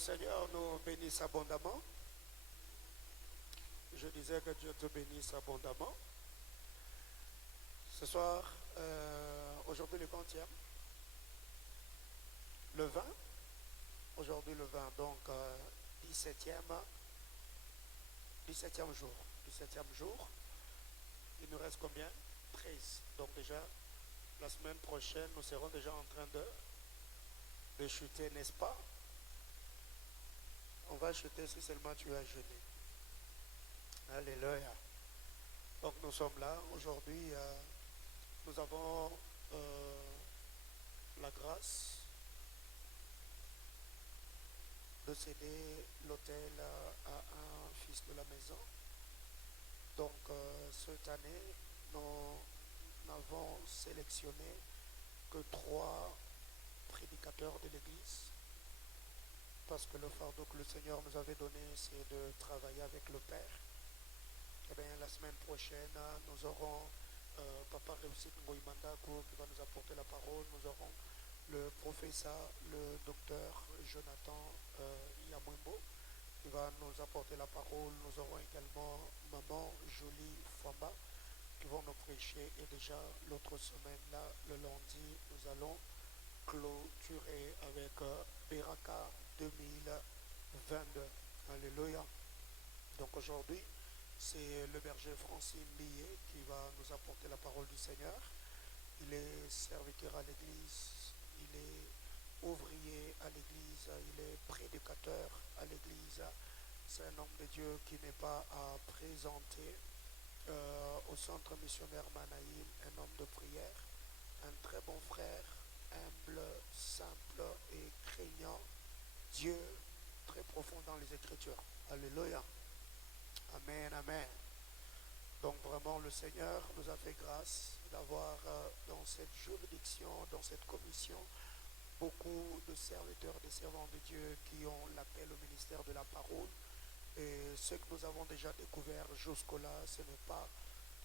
Seigneur nous bénisse abondamment. Je disais que Dieu te bénisse abondamment. Ce soir, aujourd'hui le 20e, le 20, aujourd'hui le 20, donc 17e jour. 17e jour. Il nous reste combien? 13. Donc déjà, la semaine prochaine, nous serons déjà en train de chuter, n'est-ce pas? On va chuter si seulement tu as jeûné. Alléluia. Donc nous sommes là. Aujourd'hui, nous avons la grâce de céder l'hôtel à un fils de la maison. Donc cette année, nous n'avons sélectionné que 3 prédicateurs de l'Église. Parce que le fardeau que le Seigneur nous avait donné, c'est de travailler avec le Père. Et bien, la semaine prochaine, nous aurons Papa Réussite Ngoïmandakou qui va nous apporter la parole. Nous aurons le professeur, le docteur Jonathan Yamwimbo qui va nous apporter la parole. Nous aurons également Maman Jolie Famba qui vont nous prêcher. Et déjà, l'autre semaine, là, le lundi, nous allons clôturer avec Beraka 2022. Alléluia. Donc aujourd'hui, c'est le berger Francine Billet qui va nous apporter la parole du Seigneur. Il est serviteur à l'église, il est ouvrier à l'église, il est prédicateur à l'église. C'est un homme de Dieu qui n'est pas à présenter au centre missionnaire Manaïm, un homme de prière, un très bon frère, humble, simple et craignant Dieu, très profond dans les Écritures. Alléluia. Amen, amen. Donc vraiment le Seigneur nous a fait grâce d'avoir dans cette juridiction, dans cette commission, beaucoup de serviteurs, des servants de Dieu qui ont l'appel au ministère de la parole. Et ce que nous avons déjà découvert jusque-là, ce n'est pas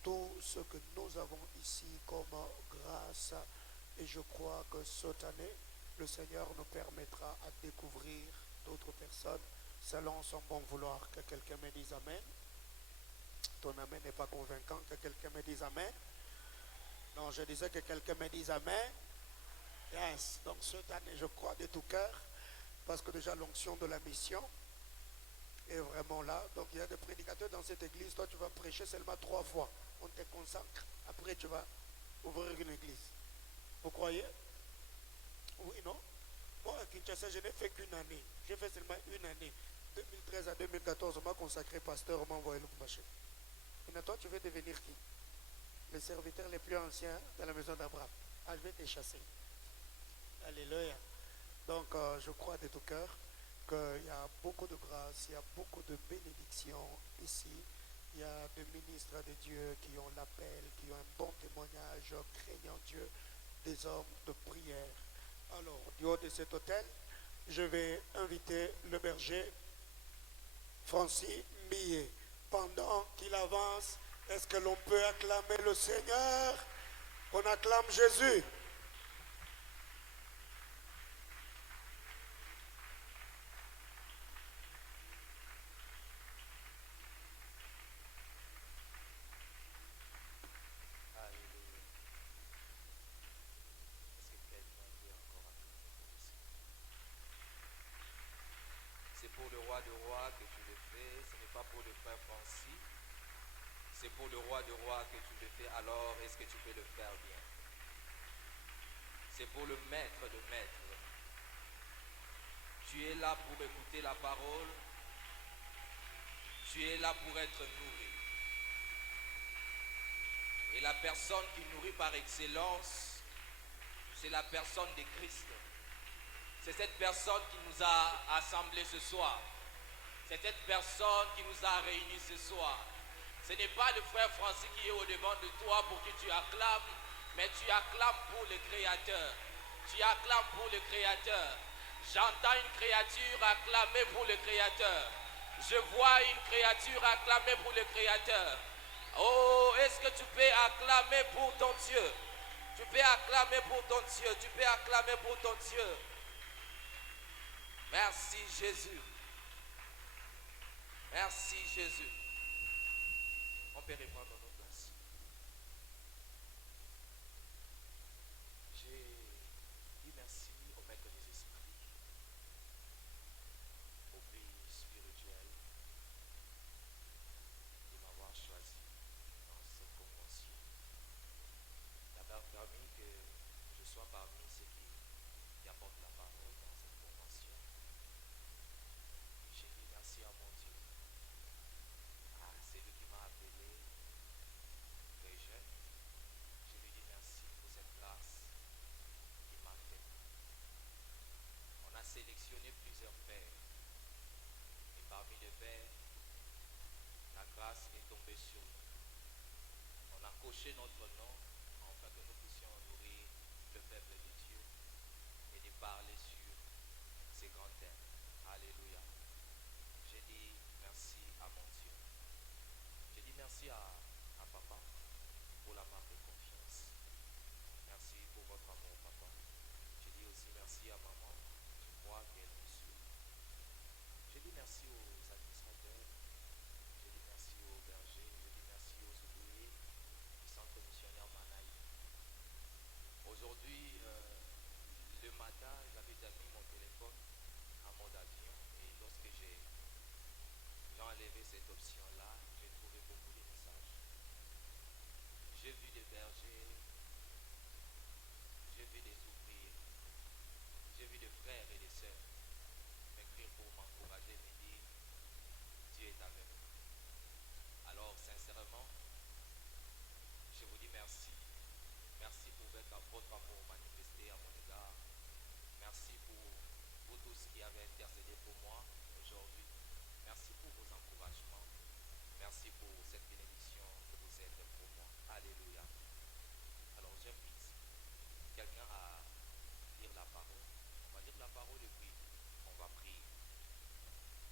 tout ce que nous avons ici comme grâce. Et je crois que cette année, le Seigneur nous permettra à découvrir d'autres personnes selon son bon vouloir. Que quelqu'un me dise Amen. Ton Amen n'est pas convaincant. Que quelqu'un me dise Amen. Non, je disais que quelqu'un me dise Amen. Yes. Donc cette année, je crois de tout cœur, parce que déjà l'onction de la mission est vraiment là. Donc il y a des prédicateurs dans cette église. Toi, tu vas prêcher seulement 3 fois. On te consacre. Après, tu vas ouvrir une église. Vous croyez? Oui, non? Moi, à Kinshasa, je n'ai fait qu'une année. J'ai fait seulement une année. 2013 à 2014, on m'a consacré pasteur, on m'a envoyé le Kumbaché. Et toi, tu veux devenir qui? Le serviteur les plus anciens de la maison d'Abraham. Ah, je vais te chasser. Alléluia. Donc, je crois de tout cœur qu'il y a beaucoup de grâce, il y a beaucoup de bénédictions ici. Il y a des ministres de Dieu qui ont l'appel, qui ont un bon témoignage, craignant Dieu, des hommes de prière. Alors, du haut de cet hôtel, je vais inviter le berger Francis Millet. Pendant qu'il avance, est-ce que l'on peut acclamer le Seigneur? On acclame Jésus. C'est pour le roi de rois que tu le fais, ce n'est pas pour le frère Francis. C'est pour le roi de rois que tu le fais, alors est-ce que tu peux le faire bien? C'est pour le maître de maître. Tu es là pour écouter la parole. Tu es là pour être nourri. Et la personne qui nourrit par excellence, c'est la personne de Christ. C'est cette personne qui nous a assemblés ce soir. C'est cette personne qui nous a réunis ce soir. Ce n'est pas le frère Francis qui est au-devant de toi pour qui tu acclames, mais tu acclames pour le Créateur. Tu acclames pour le Créateur. J'entends une créature acclamer pour le Créateur. Je vois une créature acclamer pour le Créateur. Oh, est-ce que tu peux acclamer pour ton Dieu? Tu peux acclamer pour ton Dieu. Tu peux acclamer pour ton Dieu. Merci Jésus. Merci Jésus. On peut reprendre nos places. J'ai dit merci au Maître des Esprits, au pays spirituel, de m'avoir choisi dans cette convention, d'avoir permis que je sois parmi ceux qui apportent la parole dans cette convention. J'ai dit merci à mon Dieu, à celui qui m'a appelé très jeune. Je lui dis merci pour cette grâce qu'il m'a faite. On a sélectionné plusieurs pères, et parmi les pères, la grâce est tombée sur nous. On a coché notre nom afin que nous puissions nourrir le peuple de Dieu et de parler sur ces grands thèmes. Alléluia. J'ai dit merci à mon Dieu. J'ai dit merci à papa pour la marque de confiance. Merci pour votre amour, papa. J'ai dit aussi merci à maman. Je crois qu'elle me suit. J'ai dit merci aux administrateurs. J'ai dit merci aux bergers. J'ai dit merci aux ouvriers du centre missionnaire Manaï. Aujourd'hui, le matin, j'avais déjà mis mon téléphone en mode avion et lorsque j'ai enlevé cette option-là, j'ai trouvé beaucoup de messages. J'ai vu des bergers, j'ai vu des ouvriers, j'ai vu des frères et des sœurs m'écrire pour m'encourager, me dire Dieu est avec nous. Alors, sincèrement, je vous dis merci. Merci pour votre amour manifesté à mon égard. Merci pour vous tous qui avez intercédé pour moi aujourd'hui. Merci pour vos encouragements. Merci pour cette bénédiction que vous êtes pour moi. Alléluia. Alors j'invite quelqu'un à lire la parole. On va lire la parole et puis on va prier.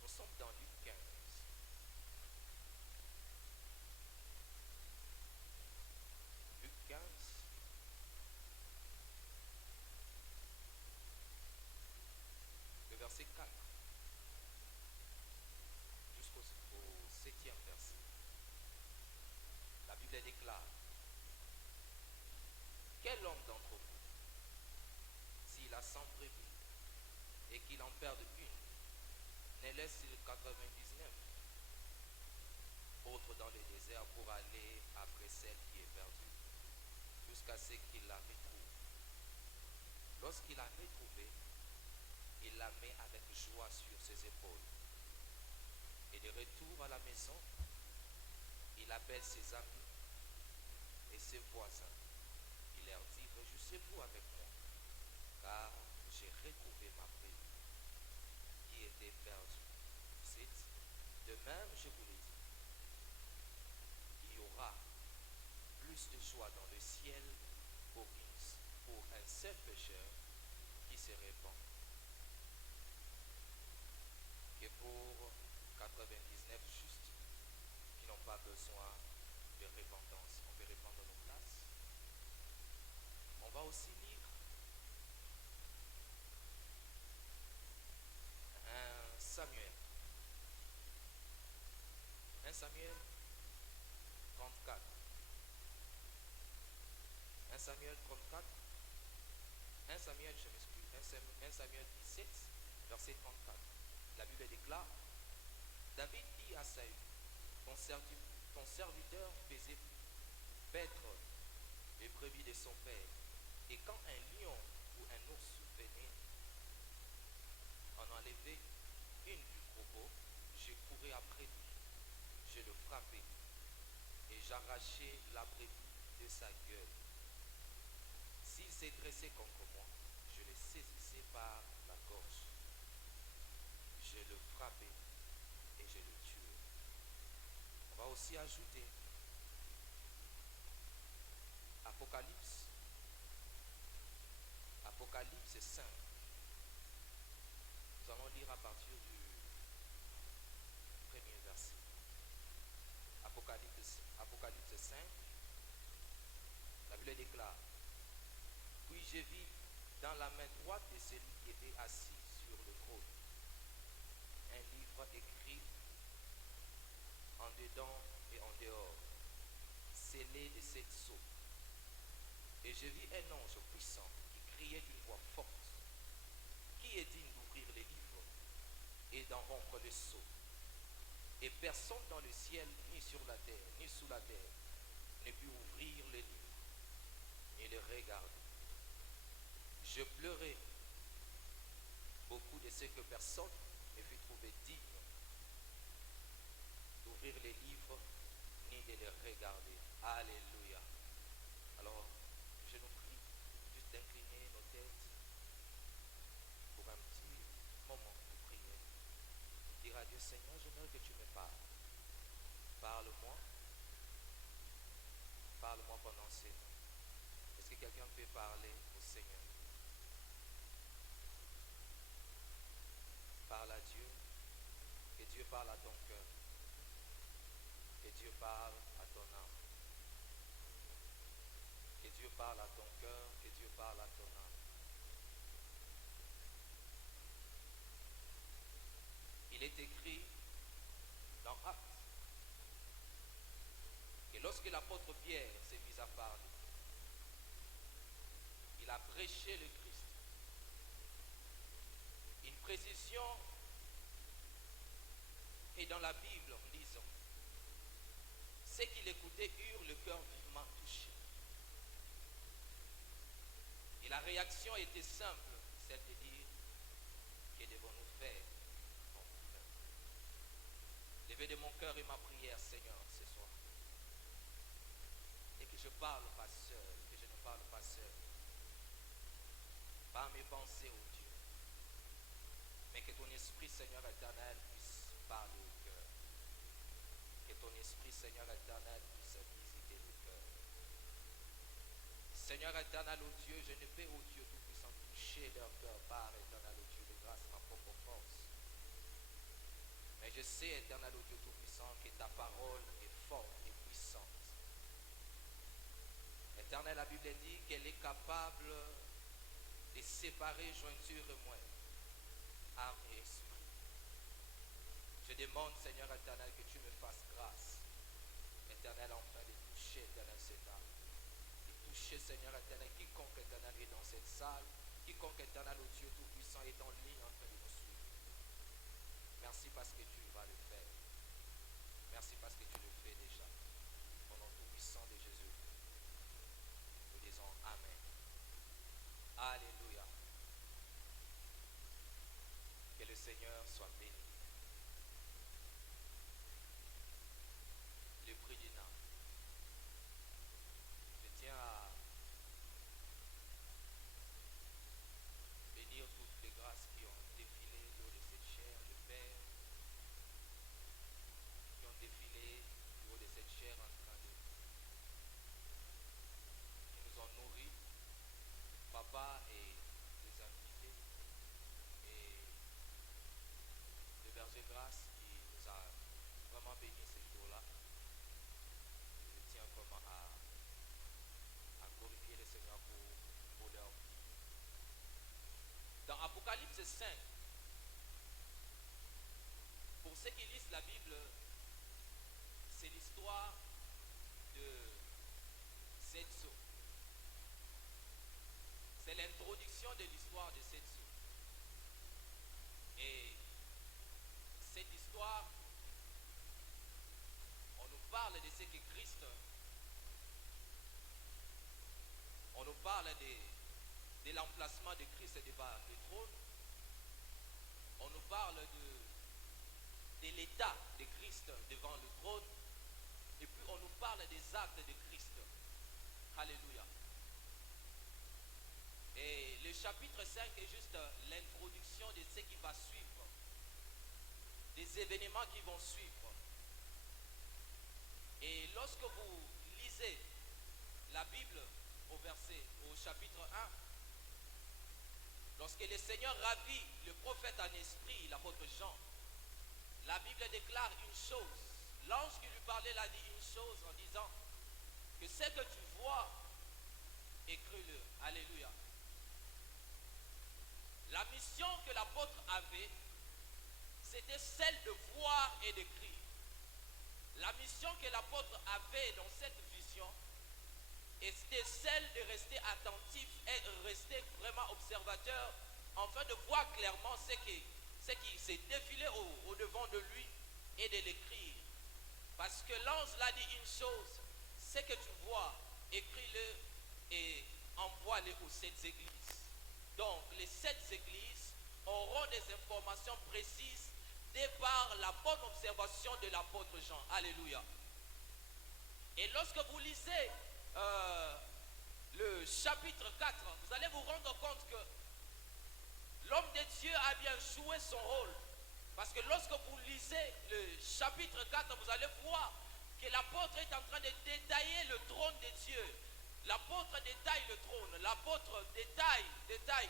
Nous sommes dans Luc 15. Luc 15. Le verset 4 jusqu'au 7e verset. La Bible déclare: quel homme d'entre vous, s'il a 100 brebis et qu'il en perde une, ne laisse le 99 autres dans le désert pour aller après celle qui est perdue, jusqu'à ce qu'il la retrouve. Lorsqu'il l'a retrouvée, il la met avec joie sur ses épaules. Et de retour à la maison, il appelle ses amis et ses voisins. Il leur dit: réjouissez-vous avec moi, car j'ai retrouvé ma brebis qui était perdue. C'est de même, je vous l'ai dit, il y aura plus de joie dans le ciel pour un seul pécheur qui se répand que pour 99 justes qui n'ont pas besoin de repentance. On peut répandre nos places. On va aussi lire 1 Samuel. 1 Samuel 34. 1 Samuel 34. 1 Samuel, je m'excuse, 1 Samuel 17, verset 34. La Bible déclare: David dit à Saül, ton serviteur faisait paître les brebis de son père, et quand un lion ou un ours venait en enlever une du troupeau, je courais après lui, je le frappais, et j'arrachais la brebis de sa gueule. S'il s'est dressé contre moi, je le saisissais par la gorge, je le frappais et je le tuais. On va aussi ajouter Apocalypse 5. Nous allons lire à partir du premier verset. Apocalypse 5. La Bible déclare: puis je vis dans la main droite de celui qui était assis sur le trône dedans et en dehors, scellés de 7 sceaux. Et je vis un ange puissant qui criait d'une voix forte. Qui est digne d'ouvrir les livres et d'en rompre les sceaux? Et personne dans le ciel, ni sur la terre, ni sous la terre, ne put ouvrir les livres et les regarder. Je pleurais beaucoup de ce que personne ne fut trouvé digne d'ouvrir les livres ni de les regarder. Alléluia. Alors, je nous prie juste d'incliner nos têtes pour un petit moment de prière. Dire à Dieu, Seigneur, j'aimerais que tu me parles. Parle-moi. Parle-moi pendant ces temps. Est-ce que quelqu'un peut parler au Seigneur? Parle à Dieu. Que Dieu parle à ton cœur. Que Dieu parle à ton âme. Que Dieu parle à ton cœur. Que Dieu parle à ton âme. Il est écrit dans Actes que lorsque l'apôtre Pierre s'est mis à parler, il a prêché le Christ. Une précision est dans la Bible en disant, ceux qui l'écoutaient eurent le cœur vivement touché. Et la réaction était simple, celle de dire, que devons-nous faire mon frère? Levez de mon cœur et ma prière, Seigneur, ce soir. Et que je parle pas seul, que je ne parle pas seul. Pas mes pensées, oh Dieu. Mais que ton esprit, Seigneur éternel, puisse parler au cœur. Que ton esprit, Seigneur éternel, puisse visiter le cœur. Seigneur éternel, oh Dieu, je ne peux, oh Dieu tout-puissant, toucher leur cœur par éternel, oh Dieu, de grâce, ma propre force. Mais je sais, éternel, oh Dieu tout-puissant, que ta parole est forte et puissante. Éternel, la Bible dit qu'elle est capable de séparer jointure et moelle, âme et esprit. Je demande, Seigneur éternel, que tu me fasses grâce, éternel, enfin de toucher, éternel, cette âme. De toucher, Seigneur éternel, quiconque éternel est dans cette salle, quiconque éternel, au Dieu tout-puissant, est en ligne en train de nous suivre. Merci parce que tu vas le faire. Merci parce que tu le fais déjà. Au nom tout-puissant de Jésus, nous disons Amen. Alléluia. Que le Seigneur soit béni. Le prix d'une âme. Je tiens à bénir toutes les grâces qui ont défilé au haut de cette chair, le Père, qui ont défilé au haut de cette chair en train de qui nous ont nourris, papa et les invités, et le berger grâce qui nous a vraiment bénis ces jours-là. Je tiens vraiment à glorifier le Seigneur pour leur vie. Dans Apocalypse 5, pour ceux qui lisent la Bible, c'est l'histoire de 7 sceaux. C'est l'introduction de l'histoire de 7 sceaux. Et cette histoire, on nous parle de ce que Christ, on nous parle de l'emplacement de Christ devant le trône. On nous parle de l'état de Christ devant le trône. Et puis on nous parle des actes de Christ. Alléluia. Et le chapitre 5 est juste l'introduction de ce qui va suivre. Des événements qui vont suivre. Et lorsque vous lisez la Bible au chapitre 1, lorsque le Seigneur ravit le prophète en esprit, l'apôtre Jean, la Bible déclare une chose. L'ange qui lui parlait l'a dit une chose en disant que ce que tu vois, écris-le. Alléluia. La mission que l'apôtre avait, c'était celle de voir et d'écrire. La mission que l'apôtre avait dans cette vision était celle de rester attentif et rester vraiment observateur afin de voir clairement ce qui s'est défilé au devant de lui et de l'écrire. Parce que l'ange l'a dit une chose, ce que tu vois, écris-le et envoie-le aux 7 églises. Donc les 7 églises auront des informations précises de par la bonne observation de l'apôtre Jean. Alléluia. Et lorsque vous lisez le chapitre 4, vous allez vous rendre compte que l'homme de Dieu a bien joué son rôle. Parce que lorsque vous lisez le chapitre 4, vous allez voir que l'apôtre est en train de détailler le trône de Dieu. L'apôtre détaille le trône. L'apôtre détaille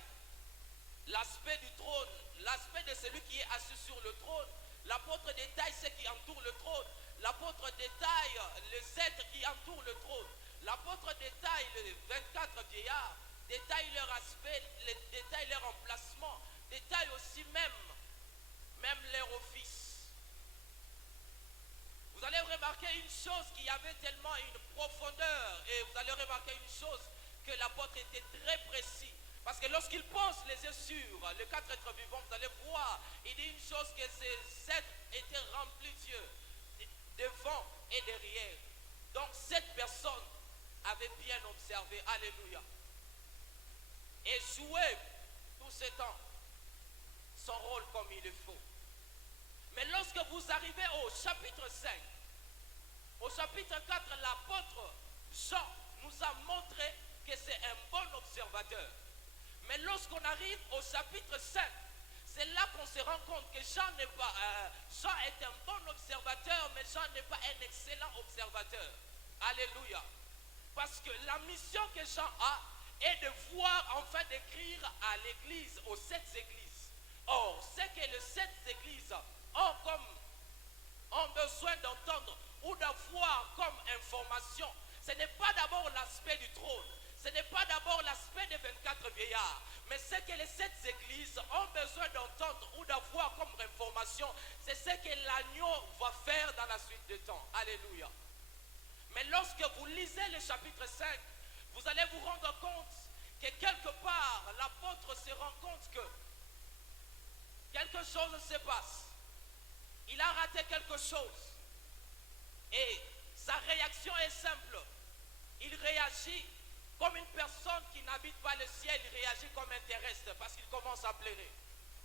l'aspect du trône, l'aspect de celui qui est assis sur le trône. L'apôtre détaille ce qui entoure le trône. L'apôtre détaille les êtres qui entourent le trône. L'apôtre détaille les 24 vieillards, détaille leur aspect, détaille leur emplacement, détaille aussi même leur office. Vous allez remarquer une chose qui avait tellement une profondeur, et vous allez remarquer une chose, que l'apôtre était très précis. Parce que lorsqu'il pose les yeux sur les 4 êtres vivants, vous allez voir, il dit une chose, que ces êtres étaient remplis de Dieu, devant et derrière. Donc cette personne avait bien observé, alléluia, et joué tout ce temps son rôle comme il le faut. Mais lorsque vous arrivez au chapitre 5, au chapitre 4, l'apôtre Jean nous a montré que c'est un bon observateur. Mais lorsqu'on arrive au chapitre 5, c'est là qu'on se rend compte que Jean est un bon observateur, mais Jean n'est pas un excellent observateur. Alléluia. Parce que la mission que Jean a est de voir, enfin d'écrire à l'église, aux 7 églises. Or, ce que les 7 églises ont besoin d'entendre ou d'avoir comme information, ce n'est pas d'abord l'aspect du trône, ce n'est pas d'abord l'aspect des 24 vieillards, mais ce que les 7 églises ont besoin d'entendre ou d'avoir comme information, c'est ce que l'agneau va faire dans la suite du temps. Alléluia. Mais lorsque vous lisez le chapitre 5, vous allez vous rendre compte que quelque part, l'apôtre se rend compte que quelque chose se passe. Il a raté quelque chose. Et sa réaction est simple. Il réagit comme une personne qui n'habite pas le ciel. Il réagit comme un terrestre parce qu'il commence à pleurer.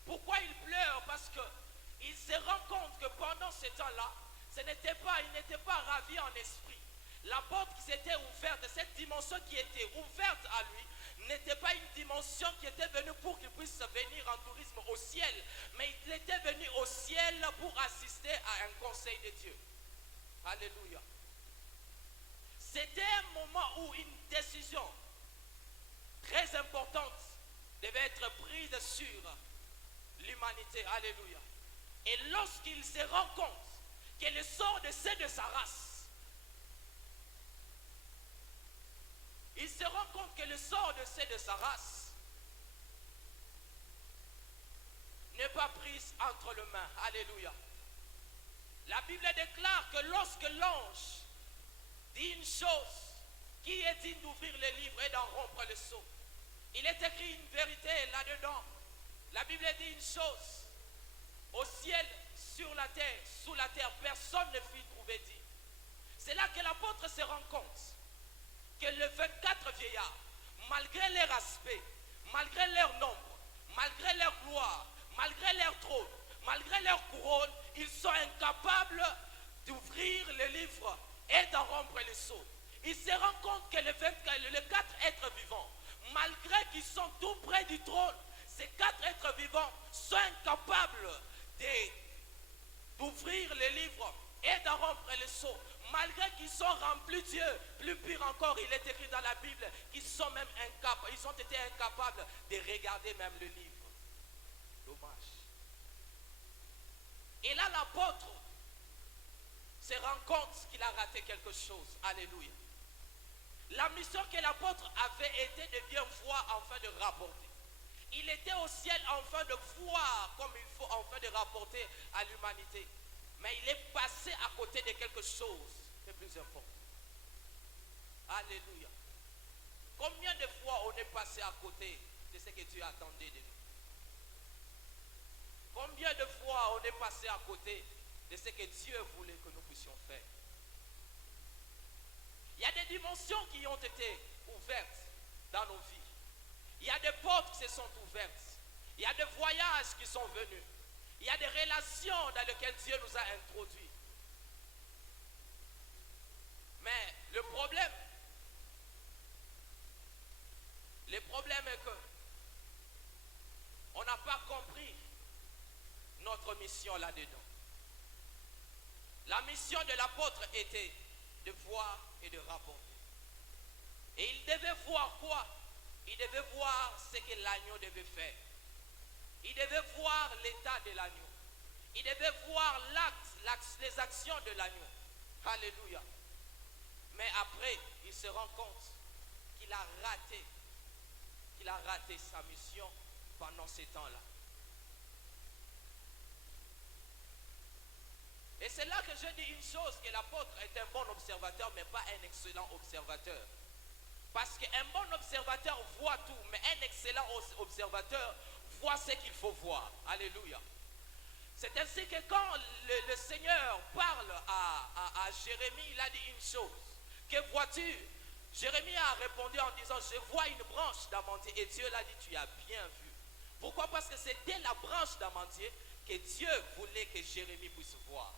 Pourquoi il pleure? Parce qu'il se rend compte que pendant ce temps-là, il n'était pas ravi en esprit. La porte qui s'était ouverte, cette dimension qui était ouverte à lui, n'était pas une dimension qui était venue pour qu'il puisse venir en tourisme au ciel, mais il était venu au ciel pour assister à un conseil de Dieu. Alléluia. C'était un moment où une décision très importante devait être prise sur l'humanité. Alléluia. Et lorsqu'il se rend compte que le sort de ceux de sa race, il se rend compte que le sort de ceux de sa race n'est pas pris entre les mains. Alléluia. La Bible déclare que lorsque l'ange dit une chose, qui est digne d'ouvrir le livre et d'en rompre le sceau? Il est écrit une vérité là-dedans. La Bible dit une chose: au ciel, sur la terre, sous la terre, personne ne fit trouver dit. C'est là que l'apôtre se rend compte que les 24 vieillards, malgré leur aspect, malgré leur nombre, malgré leur gloire, malgré leur trône, malgré leur couronne, ils sont incapables d'ouvrir le livre et d'en rompre le sceau. Il se rend compte que les 4 êtres vivants, malgré qu'ils sont tout près du trône, ces 4 êtres vivants sont incapables d'ouvrir le livre et d'en rompre le sceau. Malgré qu'ils sont remplis de Dieu, plus pire encore, il est écrit dans la Bible qu'ils sont même incapables, ils ont été incapables de regarder même le livre. Dommage. Et là, l'apôtre se rend compte qu'il a raté quelque chose. Alléluia. La mission que l'apôtre avait été de bien voir, enfin de rapporter. Il était au ciel enfin de voir comme il faut, enfin de rapporter à l'humanité. Mais il est passé à côté de quelque chose de plus important. Alléluia. Combien de fois on est passé à côté de ce que Dieu attendait de nous? Combien de fois on est passé à côté de ce que Dieu voulait que nous puissions faire? Il y a des dimensions qui ont été ouvertes dans nos vies. Il y a des portes qui se sont ouvertes. Il y a des voyages qui sont venus. Il y a des relations dans lesquelles Dieu nous a introduits. Mais le problème est que on n'a pas compris notre mission là-dedans. La mission de l'apôtre était de voir et de rapporter. Et il devait voir quoi? Il devait voir ce que l'agneau devait faire. Il devait voir l'état de l'agneau. Il devait voir les actions de l'agneau. Alléluia. Mais après, il se rend compte qu'il a raté sa mission pendant ces temps-là. Et c'est là que je dis une chose, que l'apôtre est un bon observateur, mais pas un excellent observateur. Parce qu'un bon observateur voit tout, mais un excellent observateur voit ce qu'il faut voir. Alléluia. C'est ainsi que quand le Seigneur parle à Jérémie, il a dit une chose. Que vois-tu? Jérémie a répondu en disant, je vois une branche d'amandier. Et Dieu l'a dit, tu as bien vu. Pourquoi? Parce que c'était la branche d'amandier que Dieu voulait que Jérémie puisse voir.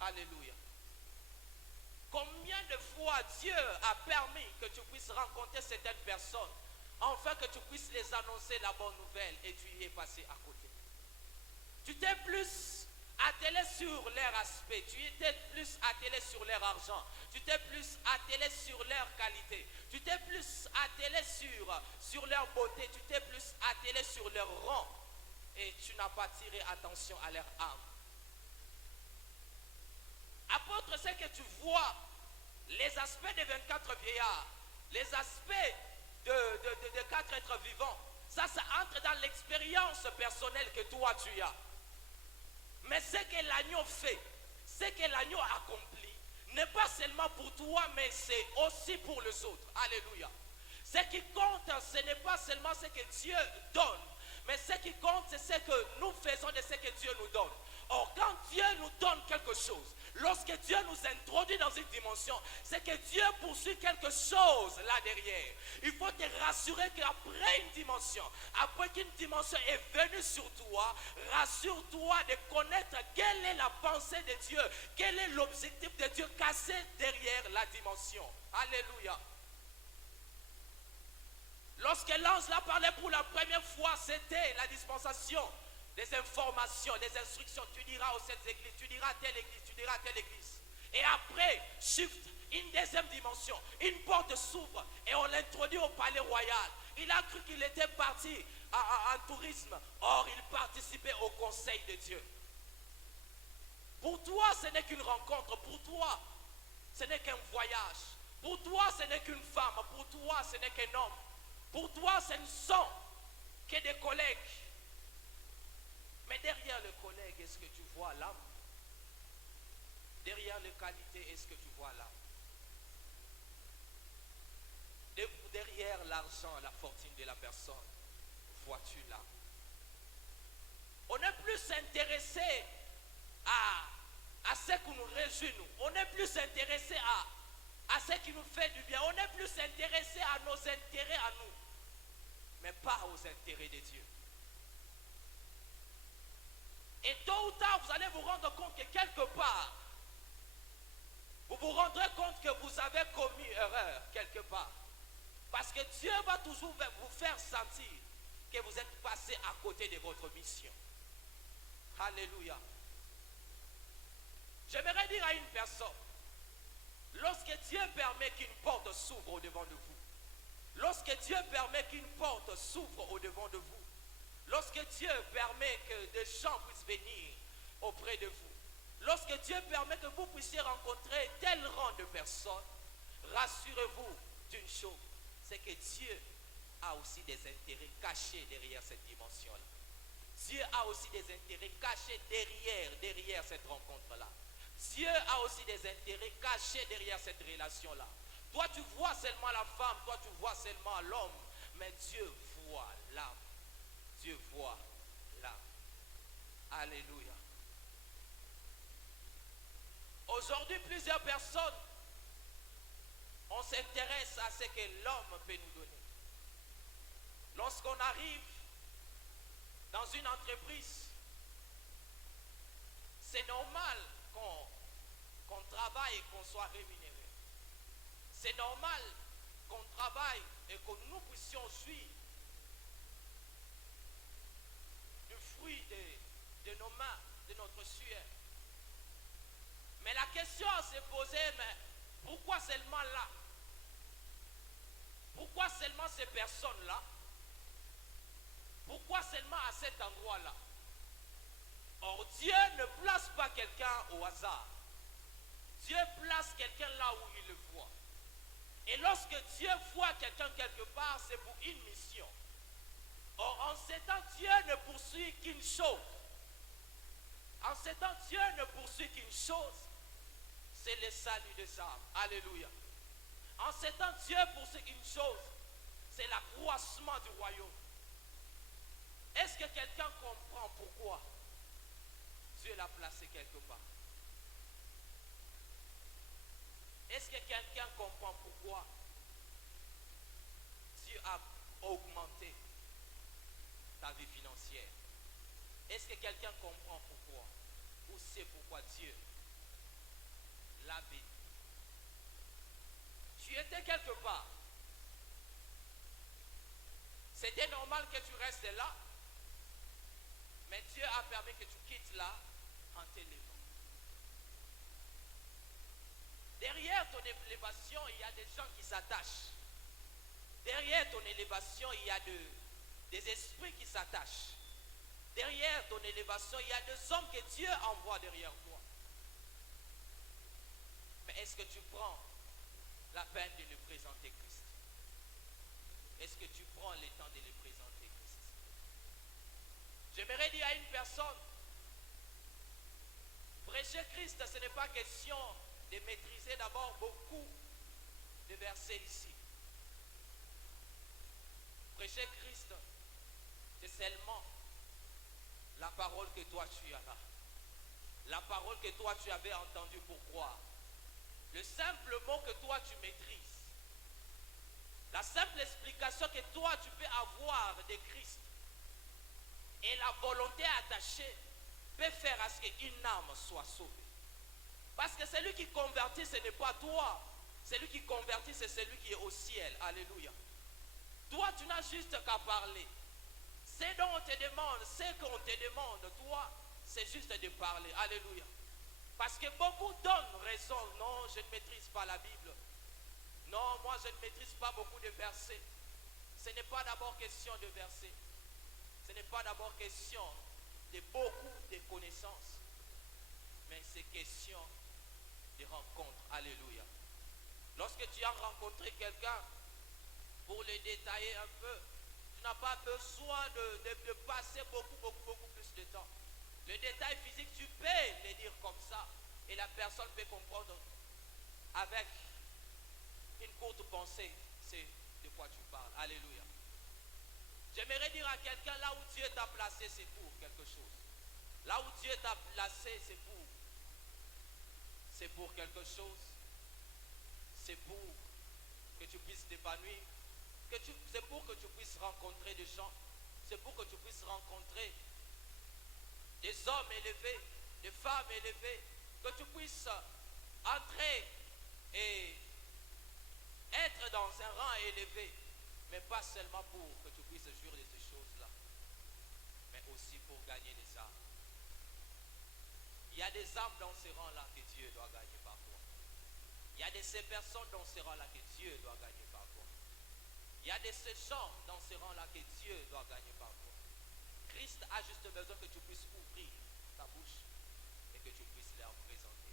Alléluia. Combien de fois Dieu a permis que tu puisses rencontrer certaines personnes, afin que tu puisses les annoncer la bonne nouvelle, et tu y es passé à côté. Tu t'es plus attelé sur leur aspect, tu étais plus attelé sur leur argent, tu t'es plus attelé sur leur qualité, tu t'es plus attelé sur leur beauté, tu t'es plus attelé sur leur rang, et tu n'as pas tiré attention à leur âme. Apôtre, c'est que tu vois les aspects des 24 vieillards, les aspects de 4 êtres vivants. Ça entre dans l'expérience personnelle que toi tu as. Mais ce que l'agneau fait, ce que l'agneau accomplit, n'est pas seulement pour toi, mais c'est aussi pour les autres. Alléluia. Ce qui compte, ce n'est pas seulement ce que Dieu donne, mais ce qui compte, c'est ce que nous faisons de ce que Dieu nous donne. Or, quand Dieu nous donne quelque chose, lorsque Dieu nous introduit dans une dimension, c'est que Dieu poursuit quelque chose là derrière. Il faut te rassurer qu'après une dimension, après qu'une dimension est venue sur toi, rassure-toi de connaître quelle est la pensée de Dieu, quel est l'objectif de Dieu caché derrière la dimension. Alléluia. Lorsque l'ange l'a parlé pour la première fois, c'était la dispensation des informations, des instructions. Tu diras aux sept églises, tu diras à telle église, tu diras à telle église. Et après, shift, une deuxième dimension. Une porte s'ouvre et on l'introduit au palais royal. Il a cru qu'il était parti en tourisme. Or, il participait au conseil de Dieu. Pour toi, ce n'est qu'une rencontre. Pour toi, ce n'est qu'un voyage. Pour toi, ce n'est qu'une femme. Pour toi, ce n'est qu'un homme. Pour toi, ce ne sont que des collègues. Mais derrière le collègue, est-ce que tu vois l'âme? Derrière les qualités, est-ce que tu vois l'âme? Derrière l'argent, la fortune de la personne, vois-tu l'âme? On est plus intéressé à ce qui nous réjouit, nous. On est plus intéressé à ce qui nous fait du bien. On est plus intéressé à nos intérêts à nous, mais pas aux intérêts de Dieu. Et tôt ou tard, vous allez vous rendre compte que quelque part, vous vous rendrez compte que vous avez commis erreur quelque part. Parce que Dieu va toujours vous faire sentir que vous êtes passé à côté de votre mission. Alléluia. J'aimerais dire à une personne, lorsque Dieu permet qu'une porte s'ouvre au-devant de vous, lorsque Dieu permet qu'une porte s'ouvre au-devant de vous, lorsque Dieu permet que des gens puissent venir auprès de vous, lorsque Dieu permet que vous puissiez rencontrer tel rang de personnes, rassurez-vous d'une chose, c'est que Dieu a aussi des intérêts cachés derrière cette dimension-là. Dieu a aussi des intérêts cachés derrière cette rencontre-là. Dieu a aussi des intérêts cachés derrière cette relation-là. Toi, tu vois seulement la femme, toi, tu vois seulement l'homme, mais Dieu voit l'âme. Dieu voit l'âme. Alléluia. Aujourd'hui, plusieurs personnes, on s'intéresse à ce que l'homme peut nous donner. Lorsqu'on arrive dans une entreprise, c'est normal qu'on travaille et qu'on soit rémunéré. C'est normal qu'on travaille et que nous puissions jouir du fruit de nos mains, de notre sueur. Mais la question à se poser, mais pourquoi seulement là? Pourquoi seulement ces personnes-là? Pourquoi seulement à cet endroit-là? Or, Dieu ne place pas quelqu'un au hasard. Dieu place quelqu'un là où il le voit. Et lorsque Dieu voit quelqu'un quelque part, c'est pour une mission. Or, en ce temps, Dieu ne poursuit qu'une chose. En ce temps, Dieu ne poursuit qu'une chose. C'est le salut des âmes. Alléluia. En ce temps, Dieu poursuit une chose. C'est l'accroissement du royaume. Est-ce que quelqu'un comprend pourquoi Dieu l'a placé quelque part? Est-ce que quelqu'un comprend pourquoi Dieu a augmenté ta vie financière? Est-ce que quelqu'un comprend pourquoi? Ou sait pourquoi Dieu l'a béni? Tu étais quelque part. C'était normal que tu restes là. Mais Dieu a permis que tu quittes là en t'élevant. Derrière ton élévation, il y a des gens qui s'attachent. Derrière ton élévation, il y a des esprits qui s'attachent. Derrière ton élévation, il y a des hommes que Dieu envoie derrière toi. Mais est-ce que tu prends la peine de lui présenter Christ? Est-ce que tu prends le temps de lui présenter Christ? J'aimerais dire à une personne, prêcher Christ, ce n'est pas question de maîtriser d'abord beaucoup de versets ici. Prêcher Christ, c'est seulement la parole que toi tu as là. La parole que toi tu avais entendue pour croire. Le simple mot que toi tu maîtrises. La simple explication que toi tu peux avoir de Christ. Et la volonté attachée peut faire à ce qu'une âme soit sauvée. Parce que celui qui convertit, ce n'est pas toi. Celui qui convertit, c'est celui qui est au ciel. Alléluia. Toi, tu n'as juste qu'à parler. Ce dont on te demande, ce qu'on te demande, toi, c'est juste de parler. Alléluia. Parce que beaucoup donnent raison. Non, je ne maîtrise pas la Bible. Non, moi, je ne maîtrise pas beaucoup de versets. Ce n'est pas d'abord question de versets. Ce n'est pas d'abord question de beaucoup de connaissances. Mais c'est question de rencontre. Alléluia. Lorsque tu as rencontré quelqu'un, pour le détailler un peu, tu n'as pas besoin de passer beaucoup plus de temps. Le détail physique, tu peux le dire comme ça. Et la personne peut comprendre avec une courte pensée, c'est de quoi tu parles. Alléluia. J'aimerais dire à quelqu'un, là où Dieu t'a placé, c'est pour quelque chose. Là où Dieu t'a placé, c'est pour quelque chose. C'est pour que tu puisses t'épanouir. C'est pour que tu puisses rencontrer des gens. C'est pour que tu puisses rencontrer des hommes élevés, des femmes élevées. Que tu puisses entrer et être dans un rang élevé. Mais pas seulement pour que tu puisses jouir de ces choses-là. Mais aussi pour gagner des âmes. Il y a des âmes dans ces rangs-là que Dieu doit gagner par toi. Il y a de ces personnes dans ces rangs-là que Dieu doit gagner par toi. Il y a de ces gens dans ces rangs-là que Dieu doit gagner par toi. Christ a juste besoin que tu puisses ouvrir ta bouche et que tu puisses leur présenter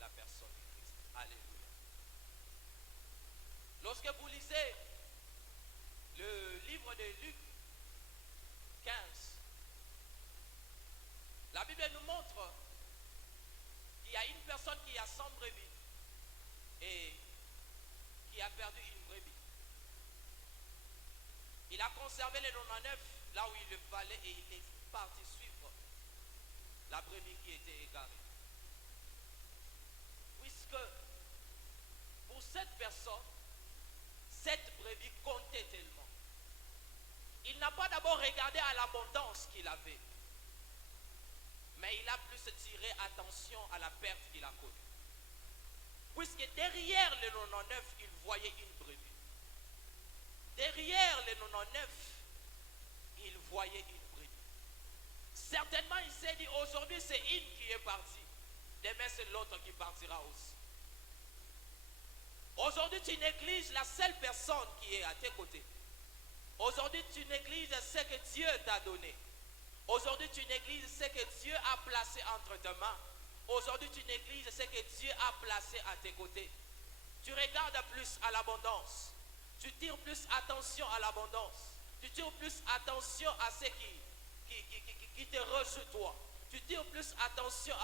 la personne de Christ. Alléluia. Lorsque vous lisez le livre de Luc 15, Bible nous montre qu'il y a une personne qui a 100 brebis et qui a perdu une brebis. Il a conservé les 99 là où il le fallait et il est parti suivre la brebis qui était égarée. Puisque pour cette personne, cette brebis comptait tellement. Il n'a pas d'abord regardé à l'abondance qu'il avait, mais il a plus tiré attention à la perte qu'il a connue. Puisque derrière les 99, il voyait une brebis. Derrière les 99, il voyait une brebis. Certainement, il s'est dit, aujourd'hui c'est une qui est partie. Demain, c'est l'autre qui partira aussi. Aujourd'hui, tu négliges la seule personne qui est à tes côtés. Aujourd'hui, tu négliges ce que Dieu t'a donné. Aujourd'hui, tu négliges ce que Dieu a placé entre tes mains. Aujourd'hui, tu négliges ce que Dieu a placé à tes côtés. Tu regardes plus à l'abondance. Tu tires plus attention à l'abondance. Tu tires plus attention à ce qui te rejoue toi. Tu tires plus attention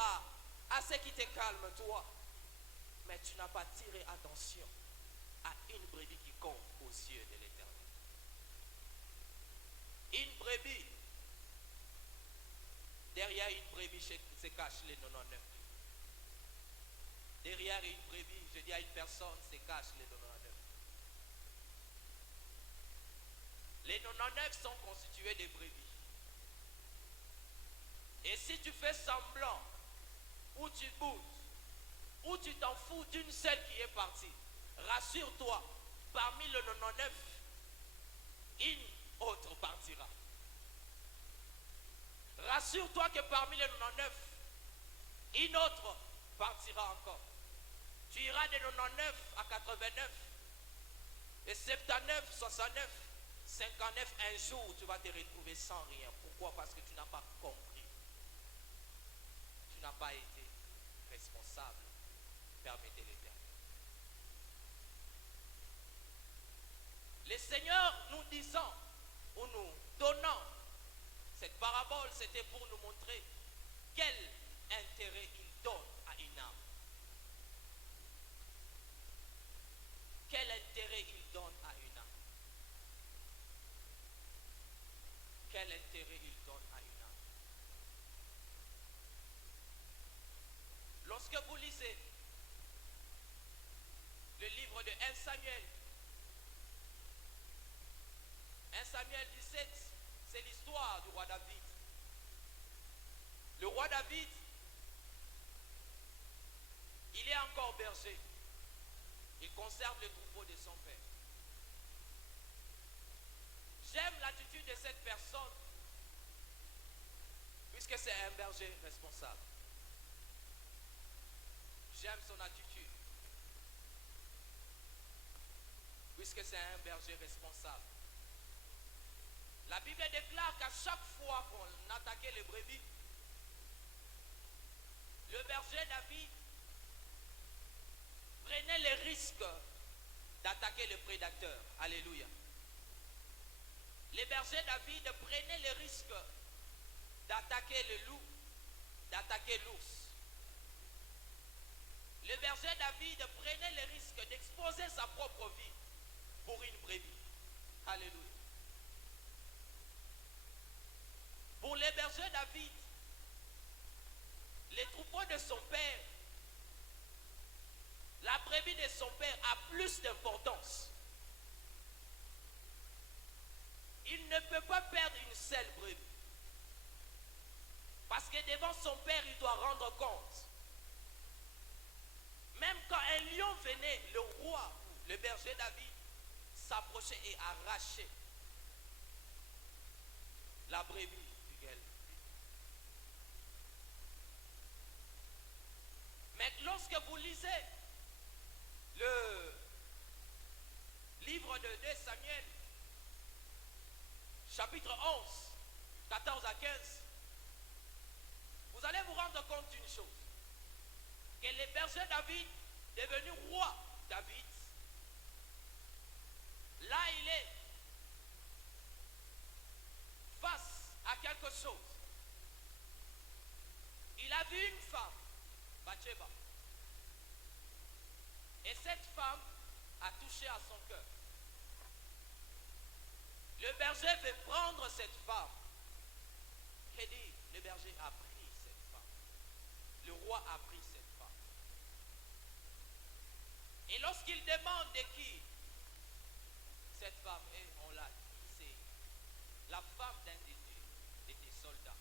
à ce qui te calme toi. Mais tu n'as pas tiré attention à une brebis qui compte aux yeux de l'Éternel. Une brebis, derrière une brebis se cachent les 99. Derrière une brebis, je dis à une personne, se cachent les 99. Les 99 sont constitués de brebis. Et si tu fais semblant, ou tu boudes, ou tu t'en fous d'une seule qui est partie, rassure-toi, parmi les 99, une autre partira. Rassure-toi que parmi les 99, une autre partira encore. Tu iras de 99 à 89, et 79, 69, 59, un jour tu vas te retrouver sans rien. Pourquoi? Parce que tu n'as pas compris. Tu n'as pas été responsable. Permettez l'Éternel. Le Seigneur nous disant ou nous donnant cette parabole, c'était pour nous montrer quel intérêt il donne à une âme. Quel intérêt il donne à une âme. Quel intérêt il donne à une âme. Lorsque vous lisez le livre de 1 Samuel, 1 Samuel 17, c'est l'histoire du roi David. Le roi David, il est encore berger. Il conserve le troupeau de son père. J'aime l'attitude de cette personne, puisque c'est un berger responsable. J'aime son attitude, puisque c'est un berger responsable. La Bible déclare qu'à chaque fois qu'on attaquait les brebis, le berger David prenait le risque d'attaquer le prédateur. Alléluia. Le berger David prenait le risque d'attaquer le loup, d'attaquer l'ours. Le berger David prenait le risque d'exposer sa propre vie pour une brebis. Alléluia. Pour le berger David, les troupeaux de son père, la brebis de son père a plus d'importance. Il ne peut pas perdre une seule brebis. Parce que devant son père, il doit rendre compte. Même quand un lion venait, le roi, le berger David, s'approchait et arrachait la brebis duquel. Mais lorsque vous lisez le livre de 2 Samuel, chapitre 11, 14 à 15, vous allez vous rendre compte d'une chose. Que le berger David, devenu roi David, là il est face à quelque chose. vu une femme, Bathsheba. Et cette femme a touché à son cœur. Le berger veut prendre cette femme. Et dit, le berger a pris cette femme. Le roi a pris cette femme. Et lorsqu'il demande de qui cette femme est, on l'a dit, c'est la femme d'un de tes soldats.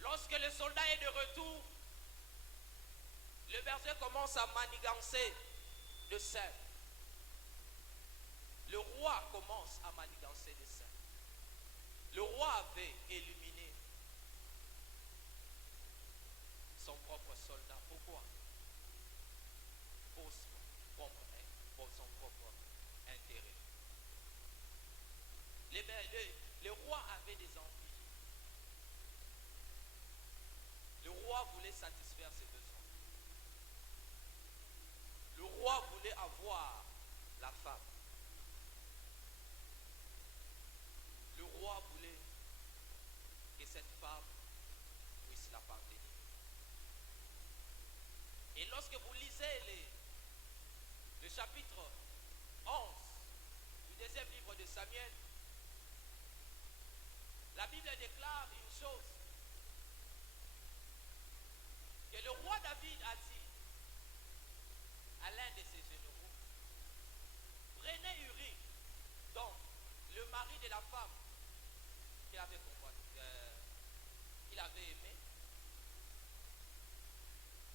Lorsque le soldat est de retour, le berger commence à manigancer de sel. Le roi commence à manigancer de sel. Le roi avait éliminé son propre soldat. Pourquoi? Pour son propre intérêt. Le roi avait des envies. Le roi voulait satisfaire ses besoins. Le roi voulait avoir la femme. Le roi voulait que cette femme puisse l'appartenir. Et lorsque vous lisez le chapitre 11 du deuxième livre de Samuel, la Bible déclare une chose, que le roi David a dit à l'un de ses généraux, prenez Uri, donc le mari de la femme qu'il avait aimée,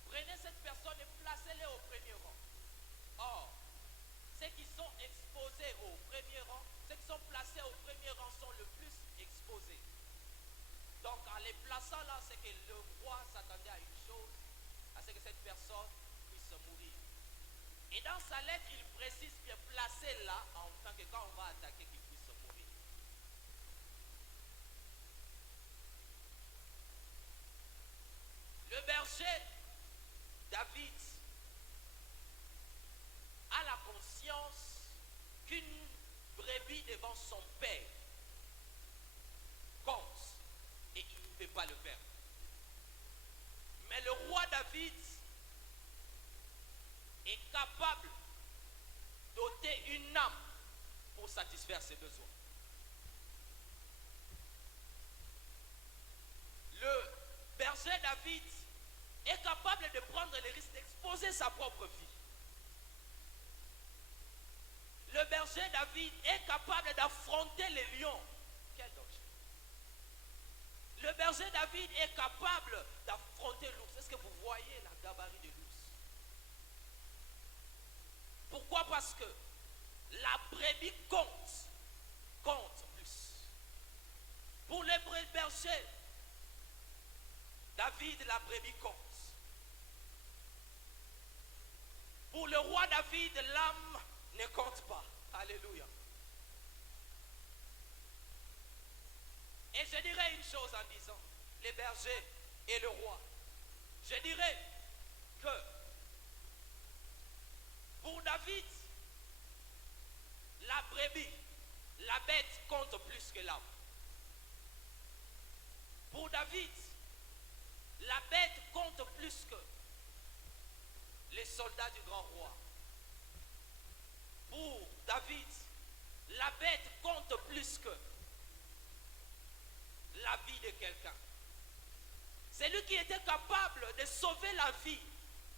prenez cette personne et placez-les au premier rang. Or, ceux qui sont exposés au premier rang, ceux qui sont placés au premier rang sont le plus exposés. Donc en les plaçant là, c'est que le roi s'attendait à une chose, à ce que cette personne puisse mourir. Et dans sa lettre, il précise bien placer là, afin que quand on va attaquer, qu'il puisse mourir. Le berger, David, a la conscience qu'une brebis devant son père compte et il ne peut pas le faire. Mais le roi David est capable d'ôter une âme pour satisfaire ses besoins. Le berger David est capable de prendre le risque d'exposer sa propre vie. Le berger David est capable d'affronter les lions. Quel danger! Le berger David est capable d'affronter l'ours. Est-ce que vous voyez la gabarit de l'ours? Pourquoi? Parce que la brebis compte plus. Pour le berger David, la brebis compte. Pour le roi David, l'âme ne compte pas. Alléluia. Et je dirais une chose en disant, les bergers et le roi. Je dirais que pour David, la brebis, la bête compte plus que l'âme. Pour David, la bête compte plus que les soldats du grand roi. Pour David, la bête compte plus que la vie de quelqu'un. C'est lui qui était capable de sauver la vie